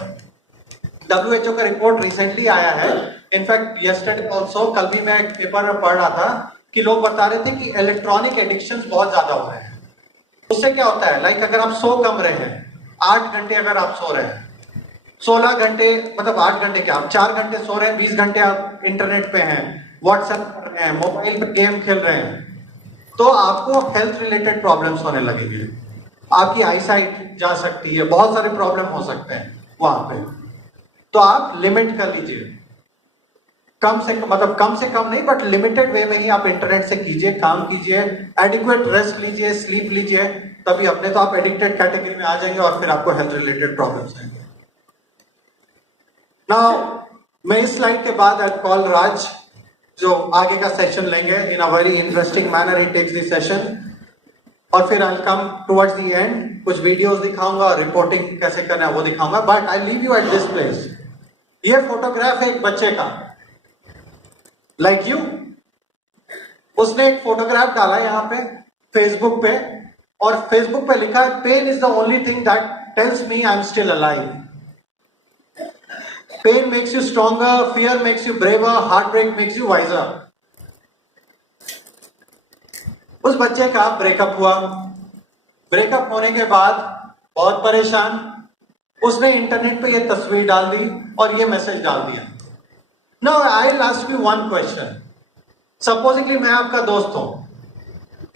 WHO का रिपोर्ट रिसेंटली आया है। इनफैक्ट यस्टरडे ऑल्सो, कल भी मैं एक पेपर में पढ़ रहा था कि लोग बता रहे थे कि इलेक्ट्रॉनिक एडिक्शंस बहुत ज्यादा हो रहे हैं। उससे क्या होता है, लाइक अगर आप सो कम रहे हैं, 8 घंटे अगर आप सो रहे हैं, 16 घंटे मतलब 8 घंटे क्या, आप 4 घंटे सो रहे हैं, 20 घंटे आप इंटरनेट पे हैं, व्हाट्सएप कर रहे हैं, मोबाइल पे गेम खेल रहे हैं, तो आपको हेल्थ रिलेटेड प्रॉब्लम्स होने लगेंगे। आपकी आईसाइट जा सकती है, बहुत सारे प्रॉब्लम हो सकते हैं वहां पे। तो आप लिमिट कर लीजिए, कम से कम नहीं, बट लिमिटेड वे में ही आप इंटरनेट से कीजिए, काम कीजिए, एडिक्वेट रेस्ट लीजिए, स्लीप लीजिए, तभी अपने तो आप एडिक्टेड कैटेगरी में आ जाएंगे और फिर आपको हेल्थ रिलेटेड प्रॉब्लम्स आएंगे। नाउ मैं इस स्लाइड के बाद आई कॉल राज, जो आगे का सेशन लेंगे। In a very interesting manner he takes the session, और फिर I come towards the end, कुछ वीडियोस दिखाऊंगा और रिपोर्टिंग कैसे करना है वो दिखाऊंगा। But I leave you at this place. ये फोटोग्राफ है एक बच्चे का, लाइक यू। उसने एक फोटोग्राफ डाला यहाँ पे फेसबुक पे, और फेसबुक पे लिखा है, pain is the only thing that tells me I am still alive. Pain makes you stronger, fear makes you braver, heartbreak makes you wiser. उस बच्चे का ब्रेकअप हुआ। ब्रेकअप होने के बाद बहुत परेशान, उसने इंटरनेट पे ये तस्वीर डाल दी और ये मैसेज डाल दिया। Now I will ask you one question. Supposedly मैं आपका दोस्त हूं,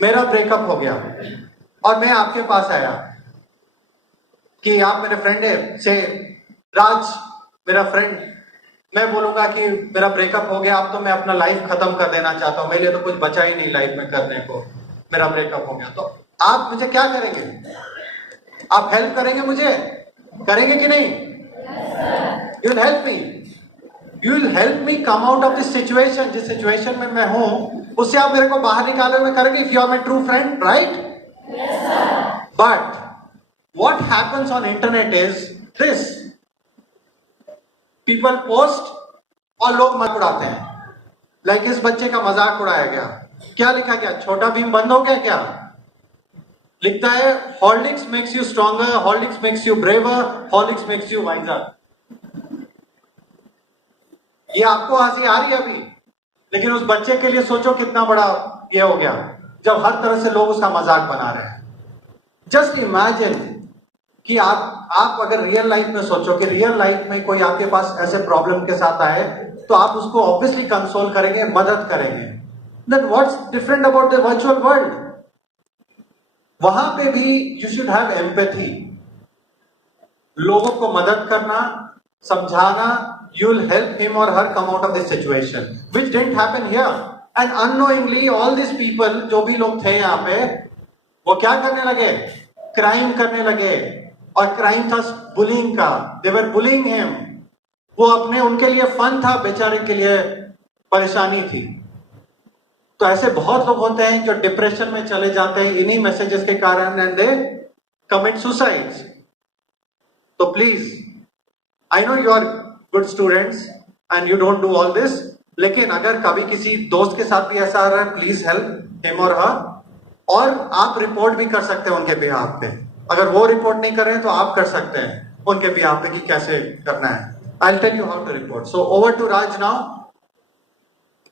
मेरा ब्रेकअप हो गया और मैं आपके पास आया कि आप मेरे फ्रेंड है, से राज मेरा फ्रेंड, मैं बोलूंगा कि मेरा ब्रेकअप हो गया, अब तो मैं अपना लाइफ खत्म कर देना चाहता हूं, मेरे लिए तो कुछ बचा ही नहीं लाइफ में करने को, मेरा ब्रेकअप हो गया। तो आप मुझे क्या करेंगे? आप हेल्प करेंगे मुझे? करेंगे कि नहीं? You will help me, you will help me come out of this situation. जिस सिचुएशन में मैं हूं उससे आप मेरे को बाहर निकाले हुए करेंगे, if you are my true friend, right? But what happens on internet is this, people post और लोग मजाक उड़ाते हैं। लाइक इस बच्चे का मजाक उड़ाया गया, क्या लिखा गया? छोटा भीम बंद हो गया क्या? लिखता है Horlicks makes you stronger, Horlicks makes you braver, Horlicks makes you wiser. ये आपको हंसी आ रही है अभी, लेकिन उस बच्चे के लिए सोचो कितना बड़ा ये हो गया जब हर तरह से लोग उसका मजाक बना रहे हैं। जस्ट इमेजिन कि आप अगर रियल लाइफ में सोचो कि रियल लाइफ में कोई आपके पास ऐसे प्रॉब्लम के साथ आए, तो आप उसको ऑब्वियसली कंसोल करेंगे, मदद करेंगे। Then what's different about the virtual world? वहां पे भी यू शुड हैव एम्पैथी, लोगों को मदद करना, समझाना, you will help him or her come out of this situation, which didn't happen here. And unknowingly all these people, जो भी लोग थे यहाँ पे, वो क्या करने लगे? क्राइम करने लगे, और क्राइम था बुलिंग का, दे वर बुलिंग हिम। वो अपने, उनके लिए फन था, बेचारे के लिए परेशानी थी। तो ऐसे बहुत लोग होते हैं जो डिप्रेशन में चले जाते हैं इन्हीं मैसेजेस के कारण, एंड दे कमिट सुसाइड्स। तो please, I know you are good students and you don't do all this, लेकिन अगर कभी किसी दोस्त के साथ भी ऐसा आ रहा है, प्लीज हेल्प हिम और हर। और आप रिपोर्ट भी कर सकते हैं उनके बिहाफ पे। अगर वो रिपोर्ट नहीं कर रहे हैं तो आप कर सकते हैं उनके बिहाफ पे कि कैसे करना है। I'll tell you how to report. So over to Raj now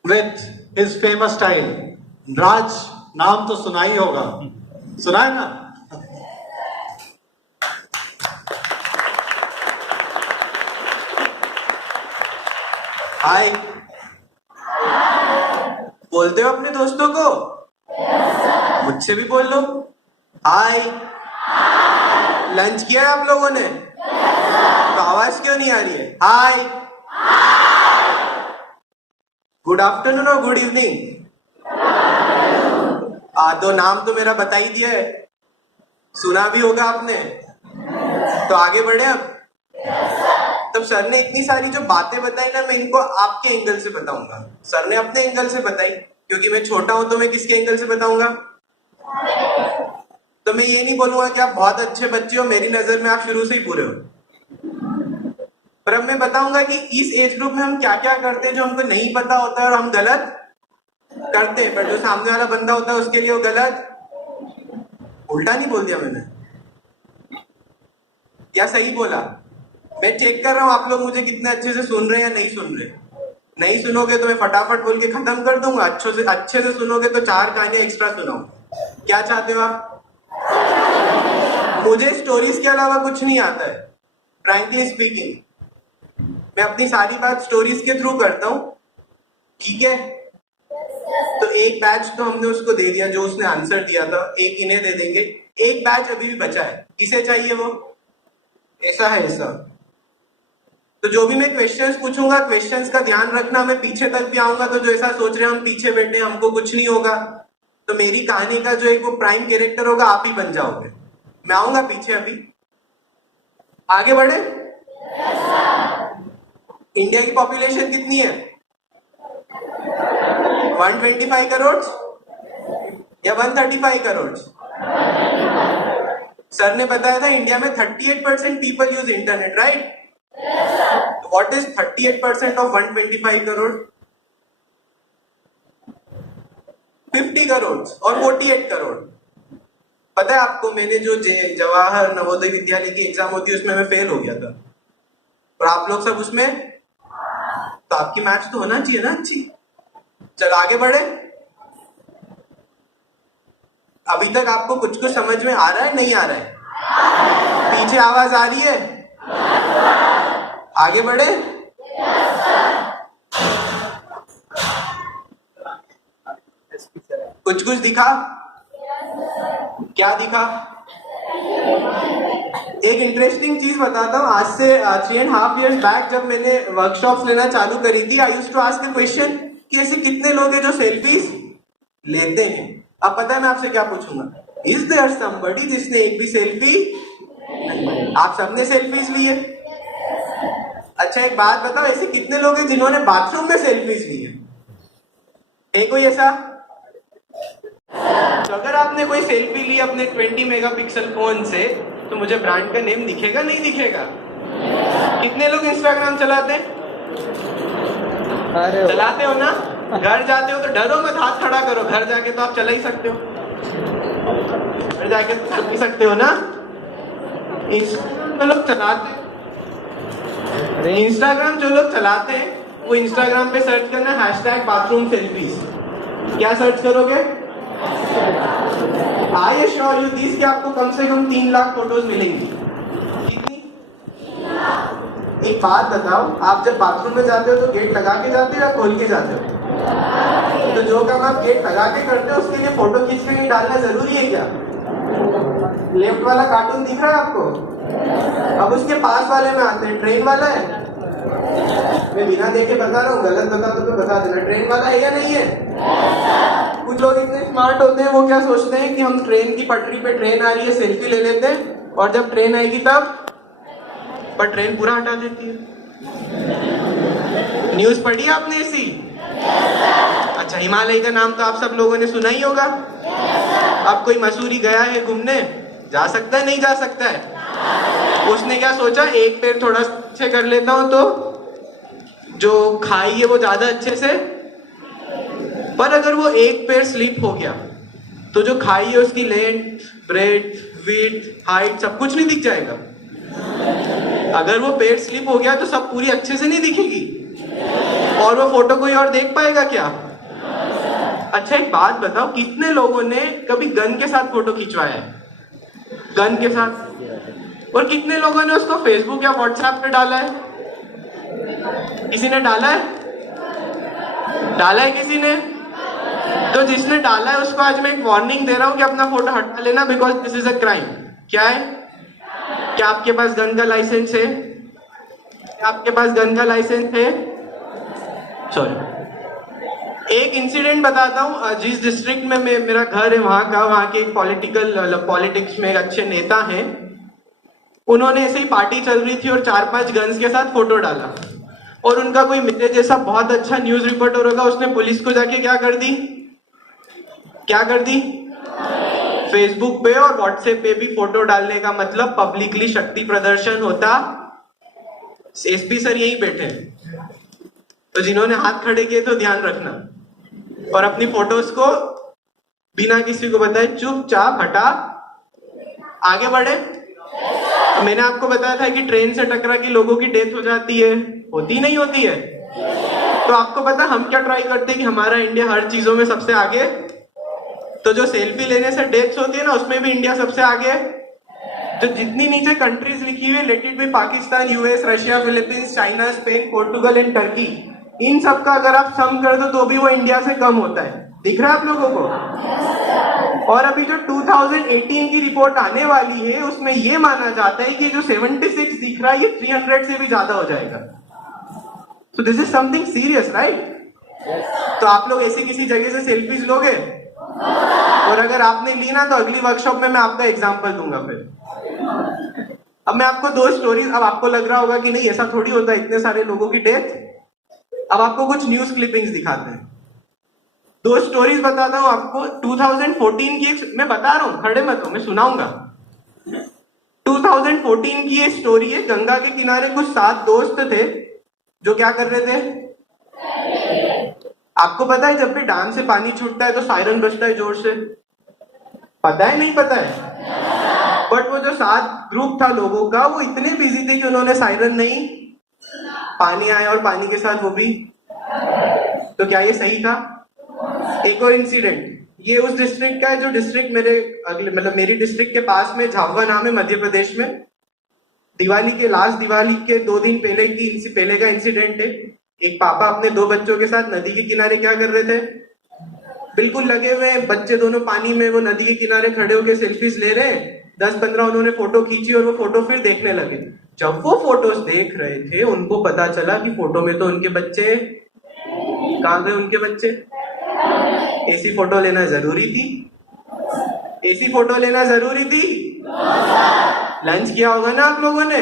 with his famous style. Raj, नाम तो सुना ही होगा, सुना है ना? हाय, बोलते हो अपने दोस्तों को? मुझसे भी बोल लो। हाय, लंच किया है आप लोगों ने? तो आवाज क्यों नहीं आ रही है? हाय, गुड आफ्टरनून और गुड इवनिंग। तो नाम तो मेरा बता ही दिया है, सुना भी होगा आपने। तो आगे बढ़े अब। तब सर ने इतनी सारी जो बातें बताई ना, मैं इनको आपके एंगल से बताऊंगा। सर ने अपने एंगल से बताई, क्योंकि मैं छोटा हूं तो मैं किसके एंगल से बताऊंगा? तो मैं ये नहीं बोलूंगा कि आप बहुत अच्छे बच्चे हो, मेरी नजर में आप शुरू से ही पूरे हो। पर अब मैं बताऊंगा कि इस एज ग्रुप में हम क्या क्या करते हैं जो हमको नहीं पता होता है और हम गलत करते हैं, पर जो सामने वाला बंदा होता है उसके लिए वो गलत। उल्टा नहीं बोल दिया मैंने, या सही बोला? मैं चेक कर रहा हूं आप लोग मुझे कितने अच्छे से सुन रहे हैं या नहीं सुन रहे। नहीं सुनोगे तो मैं फटाफट बोल के खत्म कर दूंगा, अच्छे से सुनोगे तो 4 कहानियां एक्स्ट्रा सुनाऊंगा। क्या चाहते हो आप? मुझे स्टोरीज के अलावा कुछ नहीं आता है, फ्रैंकली स्पीकिंग। मैं अपनी सारी बात स्टोरीज के थ्रू करता हूं, ठीक है? तो एक बैच तो हमने उसको दे दिया जो उसने आंसर दिया था, एक इन्हें दे देंगे, एक बैच अभी भी बचा है। किसे चाहिए वो? ऐसा है ऐसा। तो जो भी मैं क्वेश्चंस पूछूंगा, क्वेश्चंस का ध्यान रखना। मैं पीछे तक भी आऊंगा, तो जो ऐसा सोच रहे हैं हम पीछे बैठे हमको कुछ नहीं होगा, तो मेरी कहानी का जो एक वो प्राइम कैरेक्टर होगा आप ही बन जाओगे। मैं आऊंगा पीछे अभी। आगे बढ़े। इंडिया की पॉपुलेशन कितनी है? 125 करोड़ या 135 करोड़? सर ने बताया था इंडिया में 38% people use internet, right? What is 38% of 125 crore? 50 crore और 48 करोड़। पता है आपको, मैंने जो जवाहर नवोदय विद्यालय की एग्जाम होती है उसमें मैं फेल हो गया था, और आप लोग सब उसमें, तो आपकी मैथ्स तो होना चाहिए ना अच्छी। चलो आगे बढ़े। अभी तक आपको कुछ कुछ समझ में आ रहा है, नहीं आ रहा है? पीछे आवाज आ रही है? आगे बढ़े। कुछ कुछ दिखा? क्या दिखा? एक इंटरेस्टिंग चीज बताता हूँ। आज से 3.5 years बैक जब मैंने वर्कशॉप्स लेना चालू करी थी, I used to ask a question कि ऐसे कितने लोग हैं जो सेल्फीज लेते हैं। अब पता है मैं आपसे क्या पूछूंगा? इज देयर समबडी जिसने एक भी सेल्फी? आप सबने सेल्फीज ली है। अच्छा एक बात बताओ, ऐसे कितने लोग हैं जिन्होंने बाथरूम में सेल्फीज ली है? है कोई ऐसा? तो अगर आपने कोई सेल्फी ली अपने 20 मेगापिक्सल फोन से, तो मुझे ब्रांड का नेम दिखेगा नहीं दिखेगा? कितने लोग इंस्टाग्राम चलाते हैं? चलाते हो ना? घर जाते हो तो डरो मत, हाथ खड़ा करो। घर जाके तो आप चला ही सकते हो, घर जाके तो चल ही सकते हो ना। इंस्टाग्राम जो लोग चलाते हैं वो इंस्टाग्राम पे सर्च करना #bathroom selfies। क्या सर्च करोगे? आई एश्योर यू दिस कि आपको कम से कम 3 लाख फोटोज मिलेंगी। कितनी? एक बात बताओ, आप जब बाथरूम में जाते हो तो गेट लगा के जाते हो या खोल के जाते हो? तो जो काम आप गेट लगा के करते हो उसके लिए फोटो खींच के डालना जरूरी है क्या? लेफ्ट वाला कार्टून दिख रहा है आपको? अब उसके पास वाले में आते हैं, ट्रेन वाला है। मैं बिना देखे बता रहा हूँ, गलत बता तो बता देना। ट्रेन वाला है या नहीं है? कुछ लोग इतने स्मार्ट होते हैं, वो क्या सोचते हैं कि हम ट्रेन की पटरी पे ट्रेन आ रही है, सेल्फी ले लेते हैं और जब ट्रेन आएगी तब, पर ट्रेन पूरा हटा देती है। न्यूज पढ़ी आपने ऐसी? अच्छा, हिमालय का नाम तो आप सब लोगों ने सुना ही होगा। अब कोई मसूरी गया है घूमने, जा सकता है नहीं जा सकता है? उसने क्या सोचा, एक पैर थोड़ा अच्छे कर लेता हूं तो जो खाई है वो ज्यादा अच्छे से, पर अगर वो एक पैर स्लिप हो गया तो जो खाई है उसकी लेंथ, ब्रेथ, विड्थ, हाइट सब कुछ नहीं दिख जाएगा। अगर वो पैर स्लिप हो गया तो सब पूरी अच्छे से नहीं दिखेगी, और वो फोटो कोई और देख पाएगा क्या? अच्छा, एक बात बताओ, कितने लोगों ने कभी गन के साथ फोटो खिंचवाया है? गन के साथ। और कितने लोगों ने उसको फेसबुक या व्हाट्सएप पे डाला है? किसी ने डाला है? डाला है किसी ने? तो जिसने डाला है उसको आज मैं एक वार्निंग दे रहा हूं कि अपना फोटो हटा लेना, because this is a crime. क्या है? क्या आपके पास गन का लाइसेंस है? क्या आपके पास गन का लाइसेंस है? सॉरी, एक इंसिडेंट बताता हूँ। जिस डिस्ट्रिक्ट में मेरा घर है वहां के एक पॉलिटिक्स में एक अच्छे नेता हैं, उन्होंने ऐसे ही पार्टी चल रही थी और 4-5 गन्स के साथ फोटो डाला, और उनका कोई मेरे जैसा बहुत अच्छा न्यूज रिपोर्टर होगा, उसने पुलिस को जाके क्या कर दी? फेसबुक पे और व्हाट्सएप पे भी फोटो डालने का मतलब पब्लिकली शक्ति प्रदर्शन होता। एसपी सर यही बैठे हैं, तो जिन्होंने हाथ खड़े किए तो ध्यान रखना, और अपनी फोटोज को बिना किसी को बताए चुपचाप हटा आगे बढ़े। तो मैंने आपको बताया था कि ट्रेन से टकरा के लोगों की डेथ हो जाती है, होती नहीं होती है? तो आपको पता हम क्या ट्राई करते हैं कि हमारा इंडिया हर चीजों में सबसे आगे। तो जो सेल्फी लेने से डेथ्स होती है ना, उसमें भी इंडिया सबसे आगे है। तो जितनी नीचे कंट्रीज लिखी हुई है, let it be Pakistan, US, Russia, Philippines, China, Spain, Portugal and Turkey, इन सब का अगर आप सम कर दो तो भी वो इंडिया से कम होता है। दिख रहा है आप लोगों को? और अभी जो 2018 की रिपोर्ट आने वाली है उसमें ये माना जाता है कि जो 76 दिख रहा है ये 300 से भी ज्यादा हो जाएगा। So this is something serious, right? तो आप लोग ऐसी किसी जगह से सेल्फीज लोगे, और अगर आपने ली ना तो अगली वर्कशॉप में मैं आपका एग्जांपल दूंगा। फिर अब मैं आपको 2 स्टोरीज, अब आपको लग रहा होगा कि नहीं ऐसा थोड़ी होता है, इतने सारे लोगों की डेथ। अब आपको कुछ न्यूज क्लिपिंग्स दिखाते हैं, 2 स्टोरीज बताता हूं आपको। 2014 की एक, मैं बता रहा हूं, खड़े मत हो, मैं सुनाऊंगा। 2014 की ये स्टोरी है। गंगा के किनारे कुछ 7 दोस्त थे जो क्या कर रहे थे? आपको पता है जब भी डैम से पानी छूटता है तो सायरन बजता है जोर से, पता है नहीं पता है? बट वो जो 7 ग्रुप था लोगों का, वो इतने बिजी थे कि उन्होंने सायरन नहीं, पानी आया और पानी के साथ वो भी। तो क्या ये सही था? एक और इंसिडेंट, ये उस डिस्ट्रिक्ट का है जो डिस्ट्रिक्ट मेरे मेरी डिस्ट्रिक्ट के पास में झाबुआ नाम है, मध्य प्रदेश में। लास्ट दिवाली के 2 दिन पहले का इंसिडेंट है। एक पापा अपने 2 बच्चों के साथ नदी के किनारे क्या कर रहे थे? बिल्कुल लगे हुए हैं, बच्चे दोनों पानी में, वो नदी के किनारे खड़े होकर सेल्फीज ले रहे हैं। 10-15 उन्होंने फोटो खींची और वो फोटो फिर देखने लगे। जब वो फोटोज देख रहे थे उनको पता चला कि फोटो में तो उनके बच्चे, कहां गए उनके बच्चे? ऐसी फोटो लेना जरूरी थी? ऐसी फोटो लेना जरूरी थी? लंच किया होगा ना आप लोगों ने?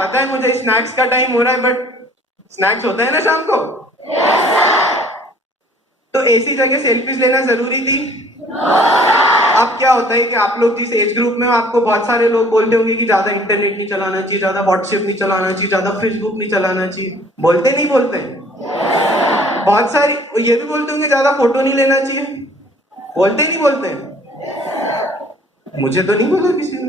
पता है मुझे स्नैक्स का टाइम हो रहा है, बट स्नैक्स होता है ना शाम को। तो ऐसी जगह सेल्फीज लेना जरूरी थी? अब क्या होता है कि आप लोग जिस एज ग्रुप में हो, आपको बहुत सारे लोग बोलते होंगे कि ज्यादा इंटरनेट नहीं चलाना चाहिए, ज्यादा व्हाट्सएप नहीं चलाना चाहिए, ज्यादा फेसबुक नहीं चलाना चाहिए। बोलते नहीं बोलते? बहुत सारी ये भी बोलते होंगे ज्यादा फोटो नहीं लेना चाहिए। बोलते नहीं बोलते? मुझे तो नहीं बोला किसी ने,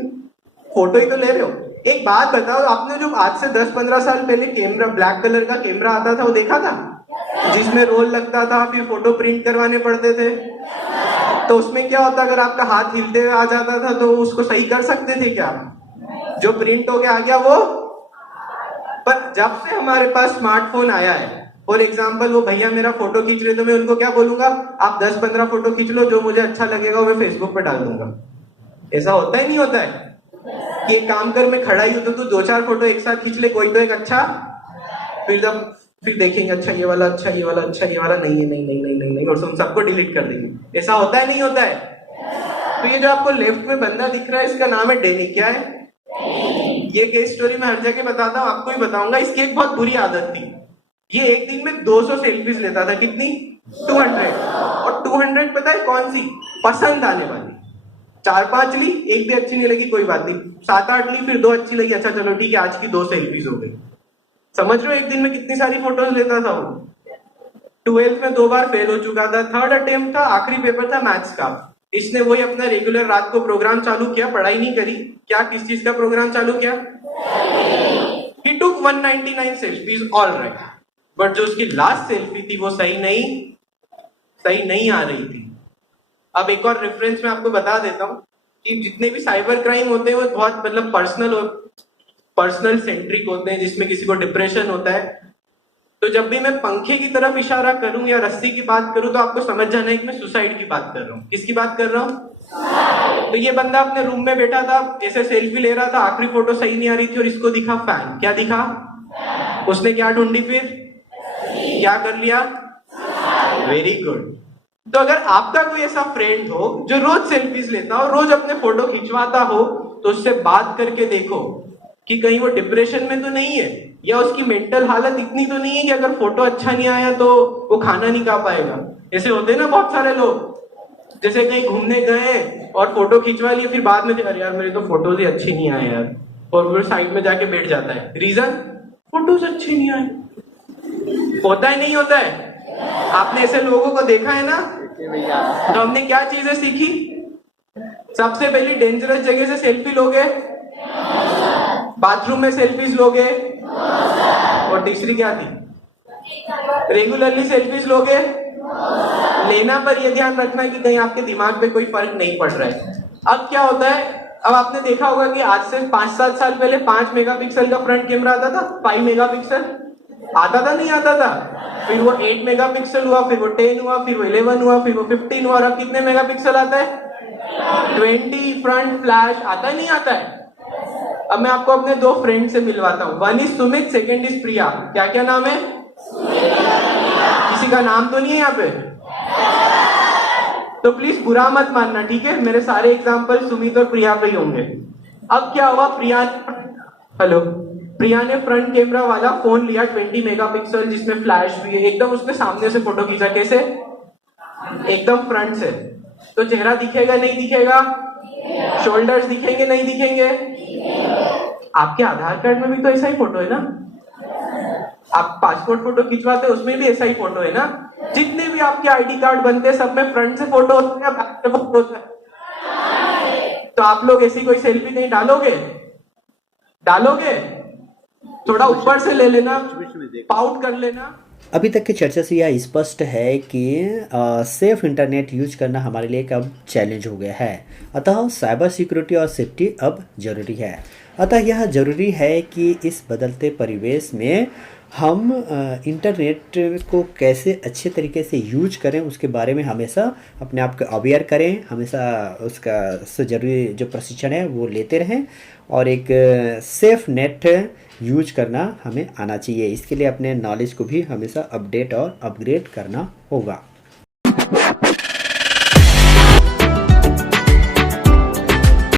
फोटो ही तो ले रहे हो। एक बात बताओ, आपने जो आज से 10-15 साल पहले कैमरा, ब्लैक कलर का कैमरा आता था, वो देखा था? जिसमें रोल लगता था, फिर फोटो प्रिंट करवाने पड़ते थे। तो उसमें क्या होता, अगर आपका हाथ हिलते हुए आ जाता था तो उसको सही कर सकते थे क्या? जो प्रिंट हो गया आ गया वो। पर जब से हमारे पास स्मार्टफोन आया है, फॉर एग्जाम्पल वो भैया मेरा फोटो खींच रहे, तो मैं उनको क्या बोलूंगा? आप 10-15 फोटो खींच लो, जो मुझे अच्छा लगेगा वो मैं फेसबुक पे डाल दूंगा। ऐसा होता ही नहीं होता है कि एक काम कर, मैं खड़ा ही हूं तो तू 2-4 फोटो एक साथ खींच ले, कोई तो एक अच्छा, फिर देखेंगे अच्छा ये वाला, अच्छा ये वाला, अच्छा ये वाला, नहीं है, नहीं, और हम सबको डिलीट कर देंगे। ऐसा होता है नहीं होता है? तो ये जो आपको लेफ्ट में बंदा दिख रहा है इसका नाम है डेनी। क्या है? ये केस स्टोरी मैं हर जगह बताता हूँ, आपको भी बताऊंगा। इसकी एक बहुत बुरी आदत थी, ये एक दिन में 200 सेल्फीज लेता था। कितनी? 200। और 200 पता है कौन सी? पसंद आने वाली। 4-5 ली, एक भी अच्छी नहीं लगी कोई बात नहीं, 7-8 ली, फिर 2 अच्छी लगी, अच्छा चलो ठीक है आज की 2 सेल्फीज हो गई। समझ रहे हो एक दिन में कितनी सारी फोटोज लेता था वो? 12th में 2 बार फेल हो चुका था, 3rd अटेम्प्ट था, आखिरी पेपर था मैथ्स का। इसने वही अपना रेगुलर रात को प्रोग्राम चालू किया, पढ़ाई नहीं करी। क्या, किस चीज का प्रोग्राम चालू किया? He took 199 selfies, all right, but जो उसकी लास्ट सेल्फी थी वो सही नहीं आ रही थी। अब एक और रेफरेंस मैं आपको बता देता हूँ कि जितने भी साइबर क्राइम होते हैं वो बहुत मतलब पर्सनल सेंट्रिक होते हैं, जिसमें किसी को डिप्रेशन होता है। तो जब भी मैं पंखे की तरफ इशारा करूं या रस्सी की बात करूं तो आपको समझ जाना है कि मैं सुसाइड की बात कर रहा हूं। किसकी बात कर रहा हूं? तो ये बंदा अपने रूम में बैठा था, ऐसे सेल्फी ले रहा था, आखिरी फोटो सही नहीं आ रही थी और इसको दिखा फैन। क्या दिखा? उसने क्या ढूंढी फिर? क्या कर लिया? Very good. तो अगर आपका कोई ऐसा फ्रेंड हो जो रोज सेल्फीज लेता हो, रोज अपने फोटो खिंचवाता हो, तो उससे बात करके देखो कि कहीं वो डिप्रेशन में तो नहीं है, या उसकी मेंटल हालत इतनी तो नहीं है कि अगर फोटो अच्छा नहीं आया तो वो खाना नहीं खा पाएगा। ऐसे होते हैं ना बहुत सारे लोग, जैसे कहीं घूमने गए और फोटो खिंचवा लिए, फिर बाद में अरे यार मेरी तो फोटोज ही अच्छी नहीं आए यार, और फिर साइड में जाके बैठ जाता है। रीजन? फोटोज अच्छी नहीं आए। होता है नहीं होता है? आपने ऐसे लोगों को देखा है ना? तो हमने क्या चीजें सीखी? सबसे पहली डेंजरस जगह से सेल्फी लोगे, बाथरूम में सेल्फीज लोगे, और तीसरी क्या थी? रेगुलरली सेल्फीज लोगे, लेना, पर यह ध्यान रखना कि कहीं आपके दिमाग पे कोई फर्क नहीं पड़ रहा है। अब क्या होता है, अब आपने देखा होगा कि आज से 5-7 साल पहले 5 मेगापिक्सल का फ्रंट कैमरा आता था, 5 मेगापिक्सल आता था, नहीं आता था? फिर वो 8 मेगापिक्सल हुआ, फिर वो 10 हुआ, फिर वो 11 हुआ, फिर वो 15 हुआ, और अब कितने मेगापिक्सल आता है? 20। फ्रंट फ्लैश आता है नहीं आता है? अब मैं आपको अपने 2 फ्रेंड से मिलवाता हूँ। One is Sumit, second is Priya. क्या क्या नाम है? किसी का नाम तो नहीं है यहाँ पे? तो प्लीज बुरा मत मानना, ठीक है? मेरे सारे एग्जांपल सुमित और प्रिया पे ही होंगे। अब क्या हुआ, प्रिया ने फ्रंट कैमरा वाला फोन लिया 20 मेगापिक्सल, जिसमें फ्लैश भी है, एकदम उसने सामने से फोटो खींचा। कैसे? एकदम फ्रंट से। तो चेहरा दिखेगा नहीं दिखेगा? शोल्डर्स दिखेंगे नहीं दिखेंगे? आपके आधार कार्ड में भी तो ऐसा ही फोटो है ना? आप पासपोर्ट फोटो खिंचवाते हैं उसमें भी ऐसा ही फोटो है ना? जितने भी आपके आईडी कार्ड बनते हैं सब में फ्रंट से फोटो होता है या बैक से फोटो होता है? तो आप लोग ऐसी कोई सेल्फी नहीं डालोगे? थोड़ा ऊपर से ले लेना, पाउट कर लेना। अभी तक की चर्चा से यह स्पष्ट है कि सेफ इंटरनेट यूज करना हमारे लिए अब चैलेंज हो गया है। अतः साइबर सिक्योरिटी और सेफ्टी अब जरूरी है। अतः यह जरूरी है कि इस बदलते परिवेश में हम इंटरनेट को कैसे अच्छे तरीके से यूज करें उसके बारे में हमेशा अपने आप को अवेयर करें, हमेशा उसका जरूरी जो प्रशिक्षण है वो लेते रहें, और एक सेफ नेट यूज करना हमें आना चाहिए। इसके लिए अपने नॉलेज को भी हमेशा अपडेट और अपग्रेड करना होगा।